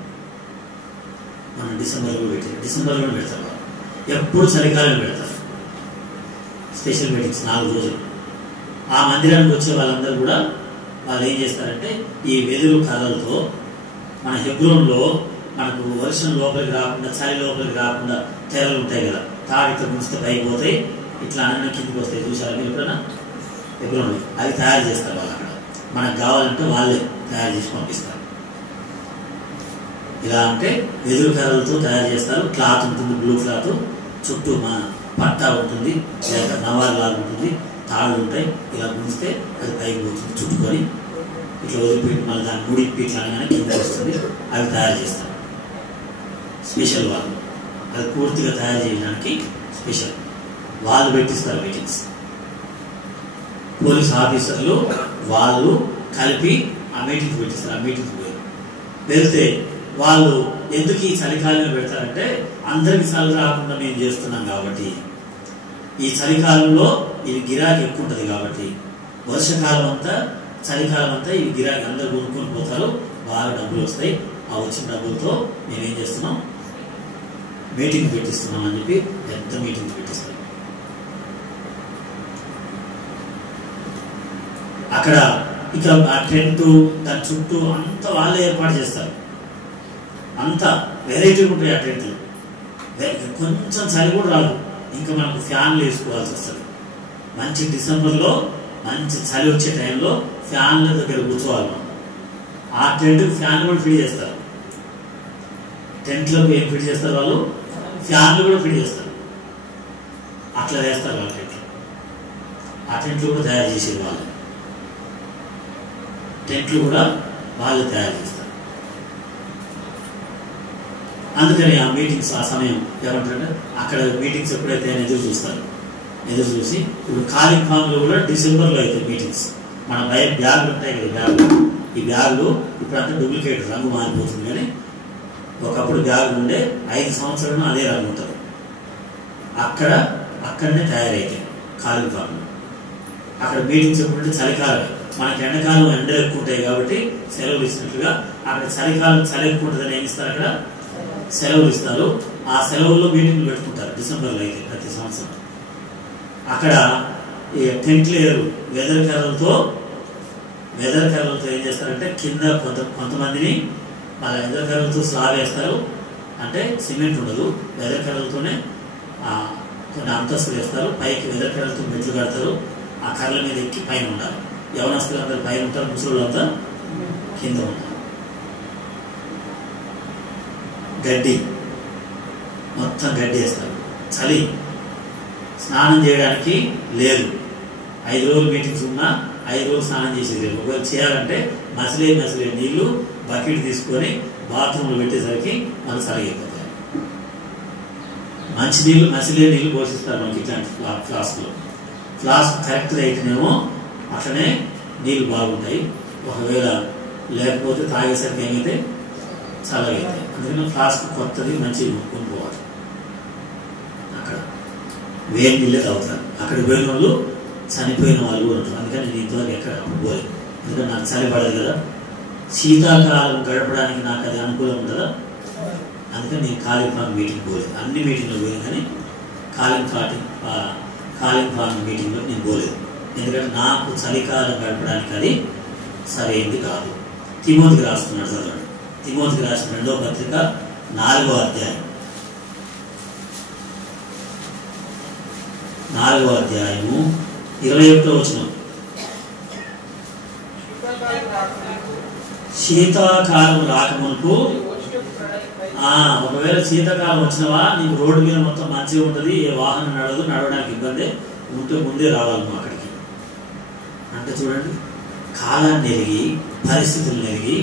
మనం డిసెంబర్లో పెడతారు. వాళ్ళు ఎప్పుడు చలికాలం పెడతారు స్పెషల్ మీటింగ్స్ 4 రోజులు. ఆ మందిరానికి వచ్చే వాళ్ళందరూ కూడా వాళ్ళు ఏం చేస్తారంటే ఈ వెదురు కర్రలతో, మన హెబ్రోన్లో మనకు వర్షం లోపలికి రాకుండా, చలి లోపలికి రాకుండా తెరలు ఉంటాయి కదా, తాడితో ముంచితే పైకి పోతాయి, ఇట్లా అన్న కిందికి వస్తాయి. చూసారా మీరు ఎప్పుడైనా? హెబ్రోన్లో అవి తయారు చేస్తారు వాళ్ళు. అక్కడ మనకు కావాలంటే వాళ్ళే తయారు చేసి పంపిస్తారు. ఇలా అంటే వెదురు కర్రలతో తయారు చేస్తారు. క్లాత్ ఉంటుంది, బ్లూ క్లాత్, చుట్టూ మన పట్టా ఉంటుంది, లేక నవారు లాగా ఉంటుంది, తాళ్ళు ఉంటాయి. ఇలా గుంజితే అది పైకి పోతుంది, చుట్టుకొని ఇట్లా వదిలిపెట్టి మళ్ళీ దాన్ని ముడిపి ఇట్లా అనగానే కింద వస్తుంది. అవి తయారు చేస్తారు స్పెషల్ వాళ్ళు. అది పూర్తిగా తయారు చేయడానికి స్పెషల్ వాళ్ళు పెట్టిస్తారు మీటింగ్స్. పోలీస్ ఆఫీసర్లు వాళ్ళు కలిపి ఆ మీటింగ్స్ పెట్టిస్తారు. ఆ మీటింగ్స్ వెళ్తే వాళ్ళు ఎందుకు ఈ చలికాలంలో పెడతారంటే అందరికి చలి రాకుండా మేము చేస్తున్నాం కాబట్టి, ఈ చలికాలంలో ఇది గిరాకీ ఎక్కువ ఉంటుంది కాబట్టి, వర్షకాలం అంతా చలికాలం అంతా ఈ గిరాకీ అందరు కొనుక్కొని పోతారు, బాగా డబ్బులు వస్తాయి. ఆ వచ్చిన డబ్బులతో మేమేం చేస్తున్నాం? మీటింగ్ పెట్టిస్తున్నాం అని చెప్పి పెద్ద మీటింగ్ పెట్టిస్తాం. అక్కడ ఇక ఆ టెంట్ దాని చుట్టూ అంతా వాళ్ళే ఏర్పాటు చేస్తారు. అంతా వెరైటీగా ఉంటాయి ఆ టెంట్లు. కొంచెం చలి కూడా రాదు, ఇంకా మనకు ఫ్యాన్లు వేసుకోవాల్సి వస్తుంది. మంచి డిసెంబర్లో మంచి చలి వచ్చే టైంలో ఫ్యాన్ల దగ్గర కూర్చోవాలి మనం. ఆ టెంట్కి ఫ్యాన్ కూడా ఫిట్ చేస్తారు. టెంట్లకు ఏం ఫిట్ చేస్తారు వాళ్ళు? ఫ్యాన్లు కూడా ఫిట్ చేస్తారు. అట్లా వేస్తారు వాళ్ళ టెంట్లు. ఆ టెంట్లు కూడా తయారు చేసేది వాళ్ళు. టెంట్లు కూడా వాళ్ళు తయారు చేస్తారు. అందుకని ఆ మీటింగ్స్ ఆ సమయం ఏమంటారంటే అక్కడ మీటింగ్స్ ఎప్పుడైతే ఎదురు చూస్తారు. ఎదురు చూసి ఇప్పుడు కాలింగ్ ఫామ్లో కూడా డిసెంబర్లో అయితే మీటింగ్స్. మన బ్యాగులు ఉంటాయి కదా, బ్యాగులు, ఈ బ్యాగులు ఇప్పుడు అంతా డూప్లికేట్ రంగు మారిపోతుంది. కానీ ఒకప్పుడు బ్యాగులు ఉండే 5 సంవత్సరాలు అదే రంగు ఉంటుంది. అక్కడనే తయారైతాయి కాలింగ్ ఫామ్లు. అక్కడ మీటింగ్స్ ఎప్పుడంటే చలికాలమే. మనకి ఎండాకాలం ఎండలు ఎక్కువ ఉంటాయి కాబట్టి సెలవులు ఇచ్చినట్లుగా అక్కడ చలికాలం చలి ఎక్కువ ఉంటుందని ఏమి ఇస్తారు, అక్కడ సెలవులు ఇస్తారు. ఆ సెలవుల్లో మీటింగ్లు పెట్టుకుంటారు డిసెంబర్లో అయితే ప్రతి సంవత్సరం. అక్కడ టెంట్లు వేరు వెదర్ కర్రలతో ఏం చేస్తారంటే కింద కొంతమందిని వాళ్ళ వెదర్ కర్రలతో స్లాబ్ వేస్తారు. అంటే సిమెంట్ ఉండదు, వెదర్ కర్రలతోనే కొన్ని అంతస్తులు వేస్తారు. పైకి వెదర్ కర్రలతో మెట్లు కడతారు. ఆ కర్రల మీద ఎక్కి పైన ఉండాలి. యవనస్తులు అందరూ పైన ఉంటారు, ముసలు అంతా కింద ఉంటారు. గడ్డి మొత్తం గడ్డి వేస్తారు. చలి, స్నానం చేయడానికి లేదు. 5 రోజులు మీటింగ్స్ ఉన్నా 5 రోజులు స్నానం చేసేది లేదు. ఒకవేళ చేయాలంటే మసిలే నీళ్లు బకెట్ తీసుకొని బాత్రూంలో పెట్టేసరికి మనం సరిగిపోతాయి. మంచినీళ్ళు మసిలే నీళ్ళు పోషిస్తారు మనకి ఇట్లాంటి ఫ్లాస్క్ కరెక్ట్గా అయితేనేమో అట్లనే నీళ్ళు బాగుంటాయి. ఒకవేళ లేకపోతే తాగేసరికి ఏమైతే చల్లగా అవుతాయి. అందుకని ఫ్లాస్క్ కొత్తది మంచిగా కొనుక్కోవాలి. అక్కడ వేడి నీళ్ళే తాగుతారు. అక్కడ పోయిన వాళ్ళు చనిపోయిన వాళ్ళు కూడా ఉంటారు. అందుకని నేను ఇంతవరకు ఎక్కడ పోలేదు. ఎందుకంటే నాకు చలి పడదు కదా. శీతాకాలం గడపడానికి నాకు అది అనుకూలం ఉంటుందా, అందుకని నేను కాలింగ్ ఫామ్ మీటింగ్ పోలేదు. అన్ని మీటింగ్లో పోయాను కానీ కాలింగ్ ఫామ్ మీటింగ్లో నేను పోలేదు. ఎందుకంటే నాకు చలికాలం గడపడానికి అది సరైనది కాదు. తిమోతికి రాస్తున్నాడు, చదవండి. తిమోతికి రాసిన 2వ పత్రిక 4వ అధ్యాయం 21వ వచనం. శీతాకాలం రాకమునుపు ఒకవేళ శీతాకాలం వచ్చినవా నీకు రోడ్డు మీద మొత్తం మంచిగా ఉంటుంది, ఏ వాహనం నడవడానికి ఇబ్బంది ఉంటే ముందే రావాలి నువ్వు అక్కడికి. అంటే చూడండి, కాలాన్ని ఎరిగి పరిస్థితులను ఎరిగి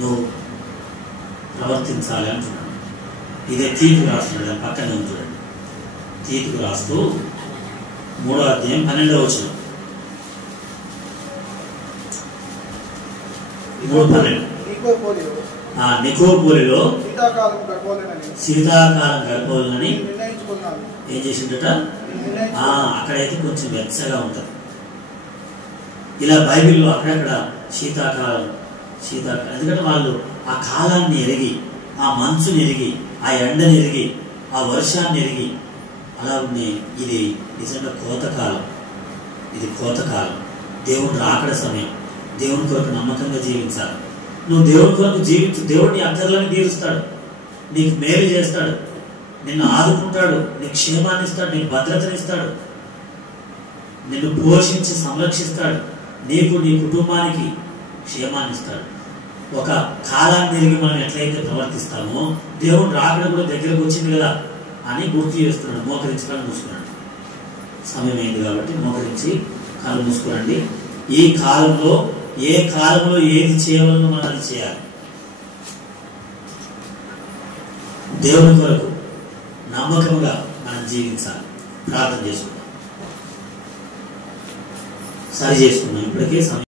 నువ్వు ప్రవర్తించాలి అంటున్నాడు. ఇదే తీతుకు రాస్తున్నాడు, పక్కనే ఉంది చూడండి. తీతుకు రాస్తూ 3వ అధ్యాయం 12వ వచనం. 3:12 నికోపోలిలో శీతాకాలం గడపవాలని ఏం చేసిండట. అక్కడైతే కొంచెం వెచ్చగా ఉంటుంది. ఇలా బైబిల్లో అక్కడక్కడ శీతాకాలం ఎందుకంటే వాళ్ళు ఆ కాలాన్ని ఎరిగి, ఆ మంచుని ఎరిగి, ఆ ఎండని ఎరిగి, ఆ వర్షాన్ని ఎరిగి అలా ఉంది. ఇది నిజంగా కోతకాలం. ఇది కోతకాలం. దేవుడు రాకడ సమయం. దేవుని కొరకు నమ్మకంగా జీవించాలి. నువ్వు దేవుని కొరకు జీవించు. దేవుడిని అక్కర్లని తీరుస్తాడు, నీకు మేలు చేస్తాడు, నిన్ను ఆదుకుంటాడు, నీకు క్షేమాన్ని ఇస్తాడు, నీకు భద్రతనిస్తాడు, నిన్ను పోషించి సంరక్షిస్తాడు, నీకు నీ కుటుంబానికి క్షేమాన్ని ఇస్తాడు. ఒక కాలాన్ని తిరిగి మనం ఎట్లయితే ప్రవర్తిస్తామో దేవుడు రాకడ కూడా దగ్గరకు వచ్చింది కదా అని గుర్తు చేస్తున్నాడు. మోకరించి కళ్ళు మూసుకున్నాడు. సమయం అయింది కాబట్టి మోకరించి కళ్ళు మూసుకోండి. ఈ కాలంలో ఏ కాలంలో ఏది చేయవలనో మనం అది చేయాలి. దేవుని కొరకు నమ్మకంగా మనం జీవించాలి. ప్రార్థన చేసుకుందాం. సరి చేసుకుందాం. ఇప్పటికే సమయం